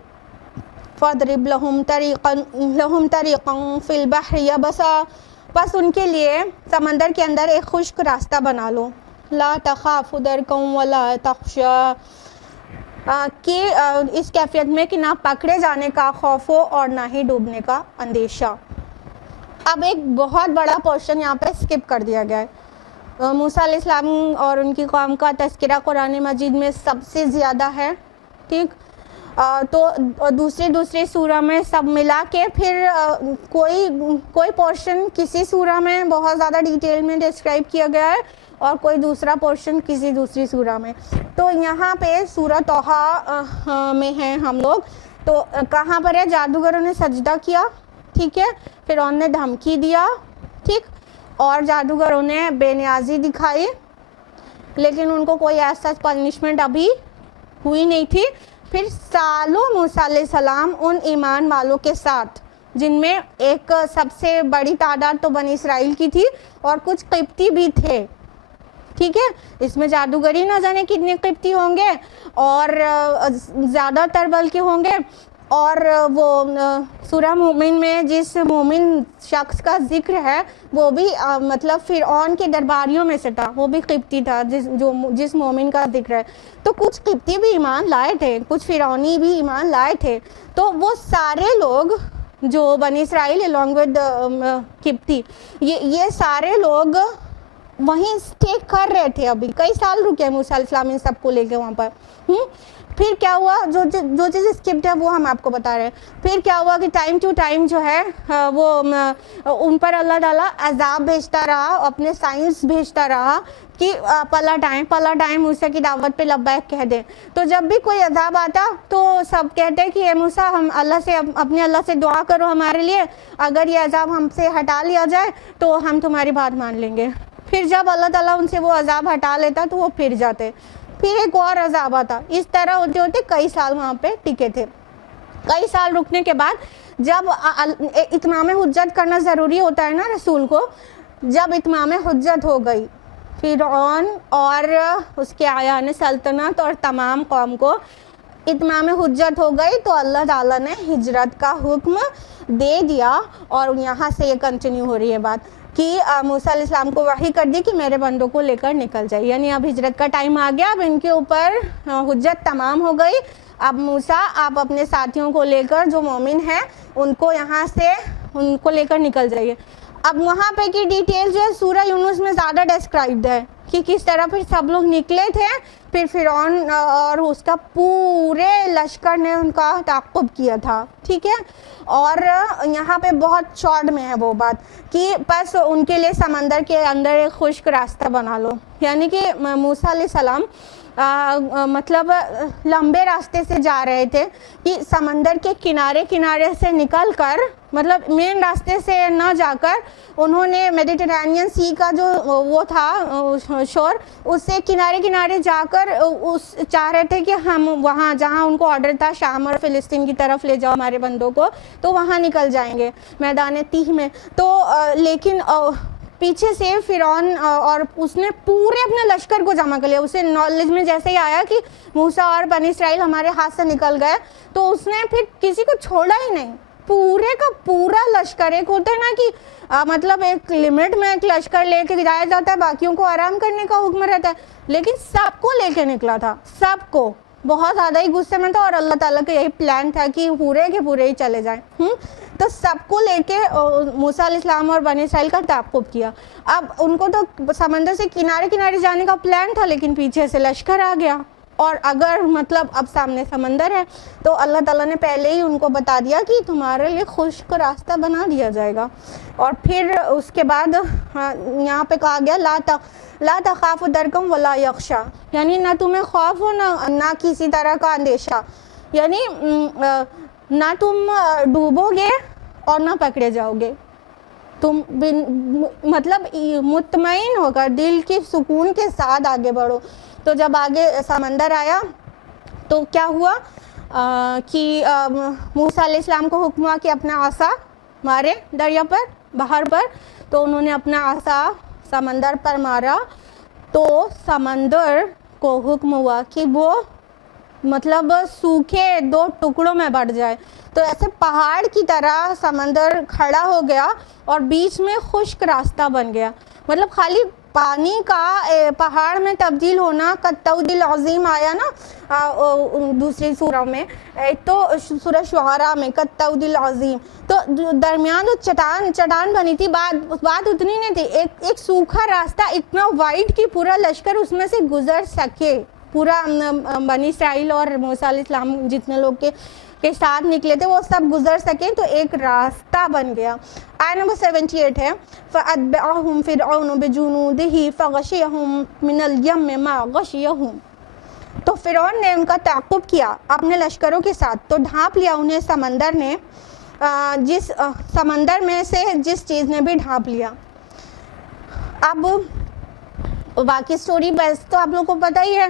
فَاضْرِبْ لَهُمْ طَرِيقًا فِي الْبَحْرِ يَبَسًا, بس ان کے لیے سمندر کے اندر ایک خشک راستہ بنا لو. لا تخاف درکم ولا تخشا, کہ اس کیفیت میں کہ نہ پکڑے جانے کا خوف ہو اور نہ ہی ڈوبنے کا اندیشہ. اب ایک بہت بڑا پورشن یہاں پہ سکپ کر دیا گیا ہے. موسیٰ علیہ السلام اور ان کی قوم کا تذکرہ قرآن مجید میں سب سے زیادہ ہے. ٹھیک, تو دوسری سورہ میں سب ملا کے پھر کوئی پورشن کسی سورہ میں بہت زیادہ ڈیٹیل میں ڈسکرائب کیا گیا ہے اور کوئی دوسرا پورشن کسی دوسری سورہ میں. تو یہاں پہ سورہ طٰہٰ میں ہیں ہم لوگ. تو کہاں پر ہے؟ جادوگروں نے سجدہ کیا, ٹھیک ہے, فرعون نے دھمکی دیا, ٹھیک, اور جادوگروں نے بے نیازی دکھائی, لیکن ان کو کوئی ایسا پنشمنٹ ابھی ہوئی نہیں تھی. پھر سالوں موسیٰ علیہ السلام ان ایمان والوں کے ساتھ, جن میں ایک سب سے بڑی تعداد تو بنی اسرائیل کی تھی اور کچھ قبطی بھی تھے, ٹھیک ہے, اس میں جادوگری نہ جانے کتنے قبطی ہوں گے اور زیادہ تر بلکہ ہوں گے. اور وہ سورہ مومن میں جس مومن شخص کا ذکر ہے وہ بھی مطلب فرعون کے درباریوں میں سے تھا, وہ بھی قبطی تھا جس مومن کا ذکر ہے. تو کچھ قبطی بھی ایمان لائے تھے, کچھ فرعونی بھی ایمان لائے تھے. تو وہ سارے لوگ جو بنی اسرائیل along with قبطی, یہ سارے لوگ وہیں اسٹے کر رہے تھے. ابھی کئی سال رکے موسیٰ علیہ السلام ان سب کو لے کے وہاں پر. پھر کیا ہوا؟ جو چیز اسکپٹ ہے وہ ہم آپ کو بتا رہے ہیں. پھر کیا ہوا کہ ٹائم ٹو ٹائم جو ہے وہ ان پر اللہ تعالیٰ عذاب بھیجتا رہا, اپنے سائنس بھیجتا رہا کہ پلٹ آئیں موسیٰ کی دعوت پہ لبیک کہہ دیں. تو جب بھی کوئی عذاب آتا تو سب کہتے کہ اے موسیٰ ہم اپنے اللہ سے دعا کرو ہمارے لیے, اگر یہ عذاب ہم سے ہٹا لیا جائے تو ہم تمہاری بات مان لیں گے. پھر جب اللہ تعالیٰ ان سے وہ عذاب ہٹا لیتا تو وہ پھر جاتے, پھر ایک اور عذاب آتا. اس طرح ہوتے ہوتے کئی سال وہاں پہ ٹکے تھے. کئی سال رکنے کے بعد جب اتمام حجت کرنا ضروری ہوتا ہے نا رسول کو, جب اتمام حجت ہو گئی فرعون اور اس کے اعیان سلطنت اور تمام قوم کو اتمام حجت ہو گئی, تو اللہ تعالیٰ نے ہجرت کا حکم دے دیا. اور یہاں سے یہ کنٹینیو ہو رہی ہے بات کہ موسیٰ علیہ السلام کو وحی کر دی کہ میرے بندوں کو لے کر نکل جائے, یعنی اب ہجرت کا ٹائم آ گیا, اب ان کے اوپر حجت تمام ہو گئی. اب موسیٰ آپ اپنے ساتھیوں کو لے کر جو مومن ہیں ان کو یہاں سے ان کو لے کر نکل جائیے. اب وہاں پہ کی ڈیٹیل جو ہے سورہ یونس میں زیادہ ڈسکرائبڈ ہے کہ کس طرح پھر سب لوگ نکلے تھے. پھر فرعون اور اس کا پورے لشکر نے ان کا تعقب کیا تھا, ٹھیک ہے. اور یہاں پہ بہت شارٹ میں ہے وہ بات کہ بس ان کے لیے سمندر کے اندر ایک خشک راستہ بنا لو, یعنی کہ موسیٰ علیہ السلام مطلب لمبے راستے سے جا رہے تھے کہ سمندر کے کنارے سے نکل کر, مطلب مین راستے سے نہ جا کر انہوں نے میڈیٹرینین سی کا جو وہ تھا شور, اس سے کنارے جا کر چاہ رہے تھے کہ ہم وہاں جہاں ان کو آرڈر تھا شام اور فلسطین کی طرف لے جاؤ ہمارے بندوں کو, تو وہاں نکل جائیں گے میدان تیہ میں. تو لیکن پیچھے سے فرعون اور اس نے پورے اپنے لشکر کو جمع کر لیا. اسے نالج میں جیسے ہی آیا کہ موسیٰ اور بنی اسرائیل ہمارے ہاتھ سے نکل گئے, تو اس نے پھر کسی کو چھوڑا ہی نہیں. پورے کا پورا لشکر, ایک ہوتا ہے نا کہ مطلب ایک لمٹ میں ایک لشکر لے کے جایا جاتا ہے, باقیوں کو آرام کرنے کا حکم رہتا ہے, لیکن سب کو لے کے نکلا تھا, سب کو. بہت زیادہ ہی غصے میں تھا اور اللہ تعالیٰ کا یہی پلان تھا کہ پورے کے پورے ہی چلے جائیں. تو سب کو لے کے موسیٰ علیہ السلام اور بنی اسرائیل کا تعقب کیا. اب ان کو تو سمندر سے کنارے جانے کا پلان تھا, لیکن پیچھے سے لشکر آ گیا. اور اگر مطلب اب سامنے سمندر ہے تو اللہ تعالیٰ نے پہلے ہی ان کو بتا دیا کہ تمہارے لیے خشک راستہ بنا دیا جائے گا. اور پھر اس کے بعد یہاں پہ کہا گیا لا تخاف درکم ولا یخشا, یعنی نہ تمہیں خوف ہو نہ کسی طرح کا اندیشہ, یعنی نہ تم ڈوبو گے اور نہ پکڑے جاؤ گے. تم مطلب مطمئن ہو کر دل کی سکون کے ساتھ آگے بڑھو. تو جب آگے سمندر آیا تو کیا ہوا کہ موسیٰ علیہ السلام کو حکم ہوا کہ اپنا عصا مارے دریا پر, بحر پر. تو انہوں نے اپنا عصا سمندر پر مارا, تو سمندر کو حکم ہوا کہ وہ مطلب سوکھے 2 ٹکڑوں میں بٹ جائے. تو ایسے پہاڑ کی طرح سمندر کھڑا ہو گیا اور بیچ میں خشک راستہ بن گیا. مطلب خالی پانی کا پہاڑ میں تبدیل ہونا, کالطود العظیم آیا نا دوسری سورہ میں, تو سورہ شعراء میں کالطود العظیم. تو درمیان جو چٹان بنی تھی, بات اتنی نہیں تھی, ایک سوکھا راستہ اتنا وائڈ کہ پورا لشکر اس میں سے گزر سکے, پورا بنی اسرائیل اور موسیٰ علیہ السلام جتنے لوگ کے ساتھ نکلے تھے وہ سب گزر سکیں تو ایک راستہ بن گیا. آیت نمبر 78 ہے فَأَتْبَعَهُمْ فِرْعَوْنُ بِجُنُودِهِ فَغَشِيَهُمْ مِنَ الْيَمِّ مَا غَشِيَهُمْ. تو فرعون نے ان کا تعاقب کیا اپنے لشکروں کے ساتھ تو ڈھانپ لیا انہیں سمندر نے جس سمندر میں سے جس چیز نے بھی ڈھانپ لیا. اب باقی سٹوری بس تو آپ لوگوں کو پتہ ہی ہے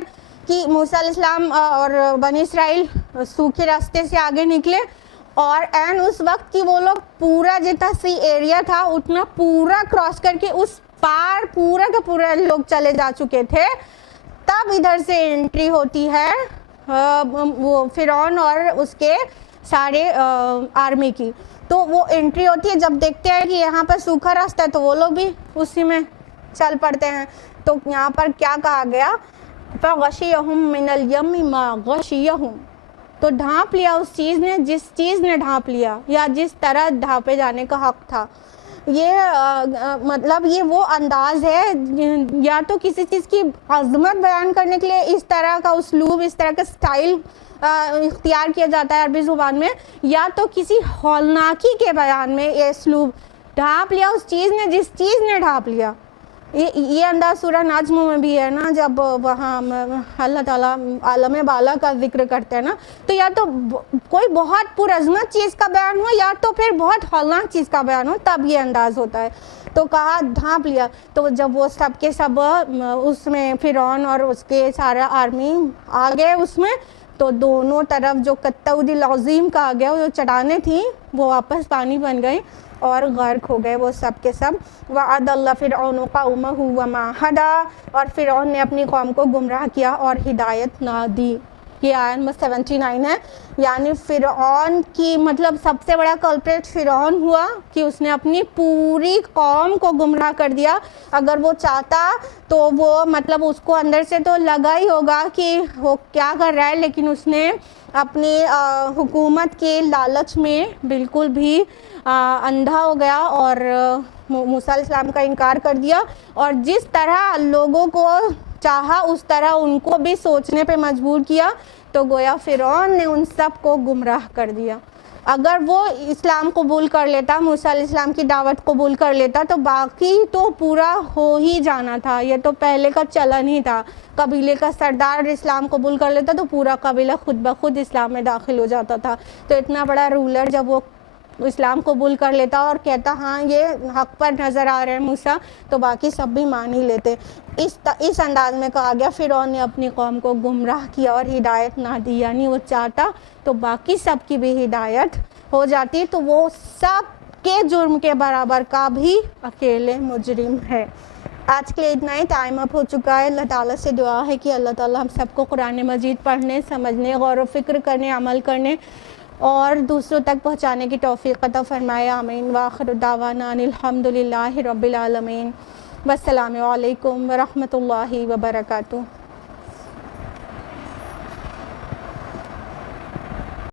کہ موسیٰ علیہ السلام اور بنی اسرائیل سوکھے راستے سے آگے نکلے اور این اس وقت کی وہ لوگ پورا جتنا سی ایریا تھا اتنا پورا کراس کر کے اس پار پورا کا پورا لوگ چلے جا چکے تھے. تب ادھر سے انٹری ہوتی ہے وہ فرعون اور اس کے سارے آرمی کی. تو وہ انٹری ہوتی ہے جب دیکھتے ہیں کہ یہاں پر سوکھا راستہ ہے تو وہ لوگ بھی اسی میں چل پڑتے ہیں. تو یہاں پر کیا کہا گیا فَغَشِيَهُمْ مِنَ الْيَمِّ مَا غَشِيَهُمْ. تو ڈھانپ لیا اس چیز نے جس چیز نے ڈھانپ لیا یا جس طرح ڈھانپے جانے کا حق تھا. یہ مطلب یہ وہ انداز ہے یا تو کسی چیز کی عظمت بیان کرنے کے لیے اس طرح کا اسلوب اس طرح کا سٹائل اختیار کیا جاتا ہے عربی زبان میں, یا تو کسی ہولناکی کے بیان میں یہ اسلوب ڈھانپ لیا اس چیز نے جس چیز نے ڈھانپ لیا. یہ انداز سورہ نجم میں بھی ہے نا, جب وہاں اللہ تعالیٰ عالم بالا کا ذکر کرتے ہیں نا, تو یا تو کوئی بہت پرعظمت چیز کا بیان ہو یا تو پھر بہت ہولناک چیز کا بیان ہو, تب یہ انداز ہوتا ہے. تو کہا ڈھانپ لیا. تو جب وہ سب کے سب اس میں فرعون اور اس کے سارا آرمی آ گئے اس میں, تو دونوں طرف جو کالطود العظیم کہا گیا جو چٹانیں تھیں وہ واپس پانی بن گئی اور غرق ہو گئے وہ سب کے سب. وَأَضَلَّ فِرْعَوْنُ قَوْمَهُ وَمَا هَدَىٰ. اور فرعون نے اپنی قوم کو گمراہ کیا اور ہدایت نہ دی. یہ آیت نمبر 79 ہے. یعنی فرعون کی مطلب سب سے بڑا کلپریٹ فرعون ہوا کہ اس نے اپنی پوری قوم کو گمراہ کر دیا. اگر وہ چاہتا تو وہ مطلب اس کو اندر سے تو لگا ہی ہوگا کہ وہ کیا کر رہا ہے, لیکن اس نے اپنی حکومت کے لالچ میں بالکل بھی اندھا ہو گیا اور موسیٰ علیہ السلام کا انکار کر دیا, اور جس طرح لوگوں کو چاہا اس طرح ان کو بھی سوچنے پہ مجبور کیا. تو گویا فرعون نے ان سب کو گمراہ کر دیا. اگر وہ اسلام قبول کر لیتا, موسیٰ علیہ السلام کی دعوت قبول کر لیتا, تو باقی تو پورا ہو ہی جانا تھا. یہ تو پہلے کا چلن ہی تھا. قبیلے کا سردار اسلام قبول کر لیتا تو پورا قبیلہ خود بخود اسلام میں داخل ہو جاتا تھا. تو اتنا بڑا رولر جب وہ اسلام قبول کر لیتا اور کہتا ہاں یہ حق پر نظر آ رہے ہیں موسیٰ, تو باقی سب بھی مان ہی لیتے. اس انداز میں کہا گیا فرعون نے اپنی قوم کو گمراہ کیا اور ہدایت نہ دی. یعنی وہ چاہتا تو باقی سب کی بھی ہدایت ہو جاتی, تو وہ سب کے جرم کے برابر کا بھی اکیلے مجرم ہے. آج کے لیے اتنا ہی, ٹائم اپ ہو چکا ہے. اللہ تعالیٰ سے دعا ہے کہ اللہ تعالیٰ ہم سب کو قرآن مجید پڑھنے, سمجھنے, غور و فکر کرنے, عمل کرنے اور دوسروں تک پہنچانے کی توفیق عطا فرمائے. آمین. وآخر دعوانا الحمدللہ رب العالمین. والسلام علیکم ورحمۃ اللہ وبرکاتہ.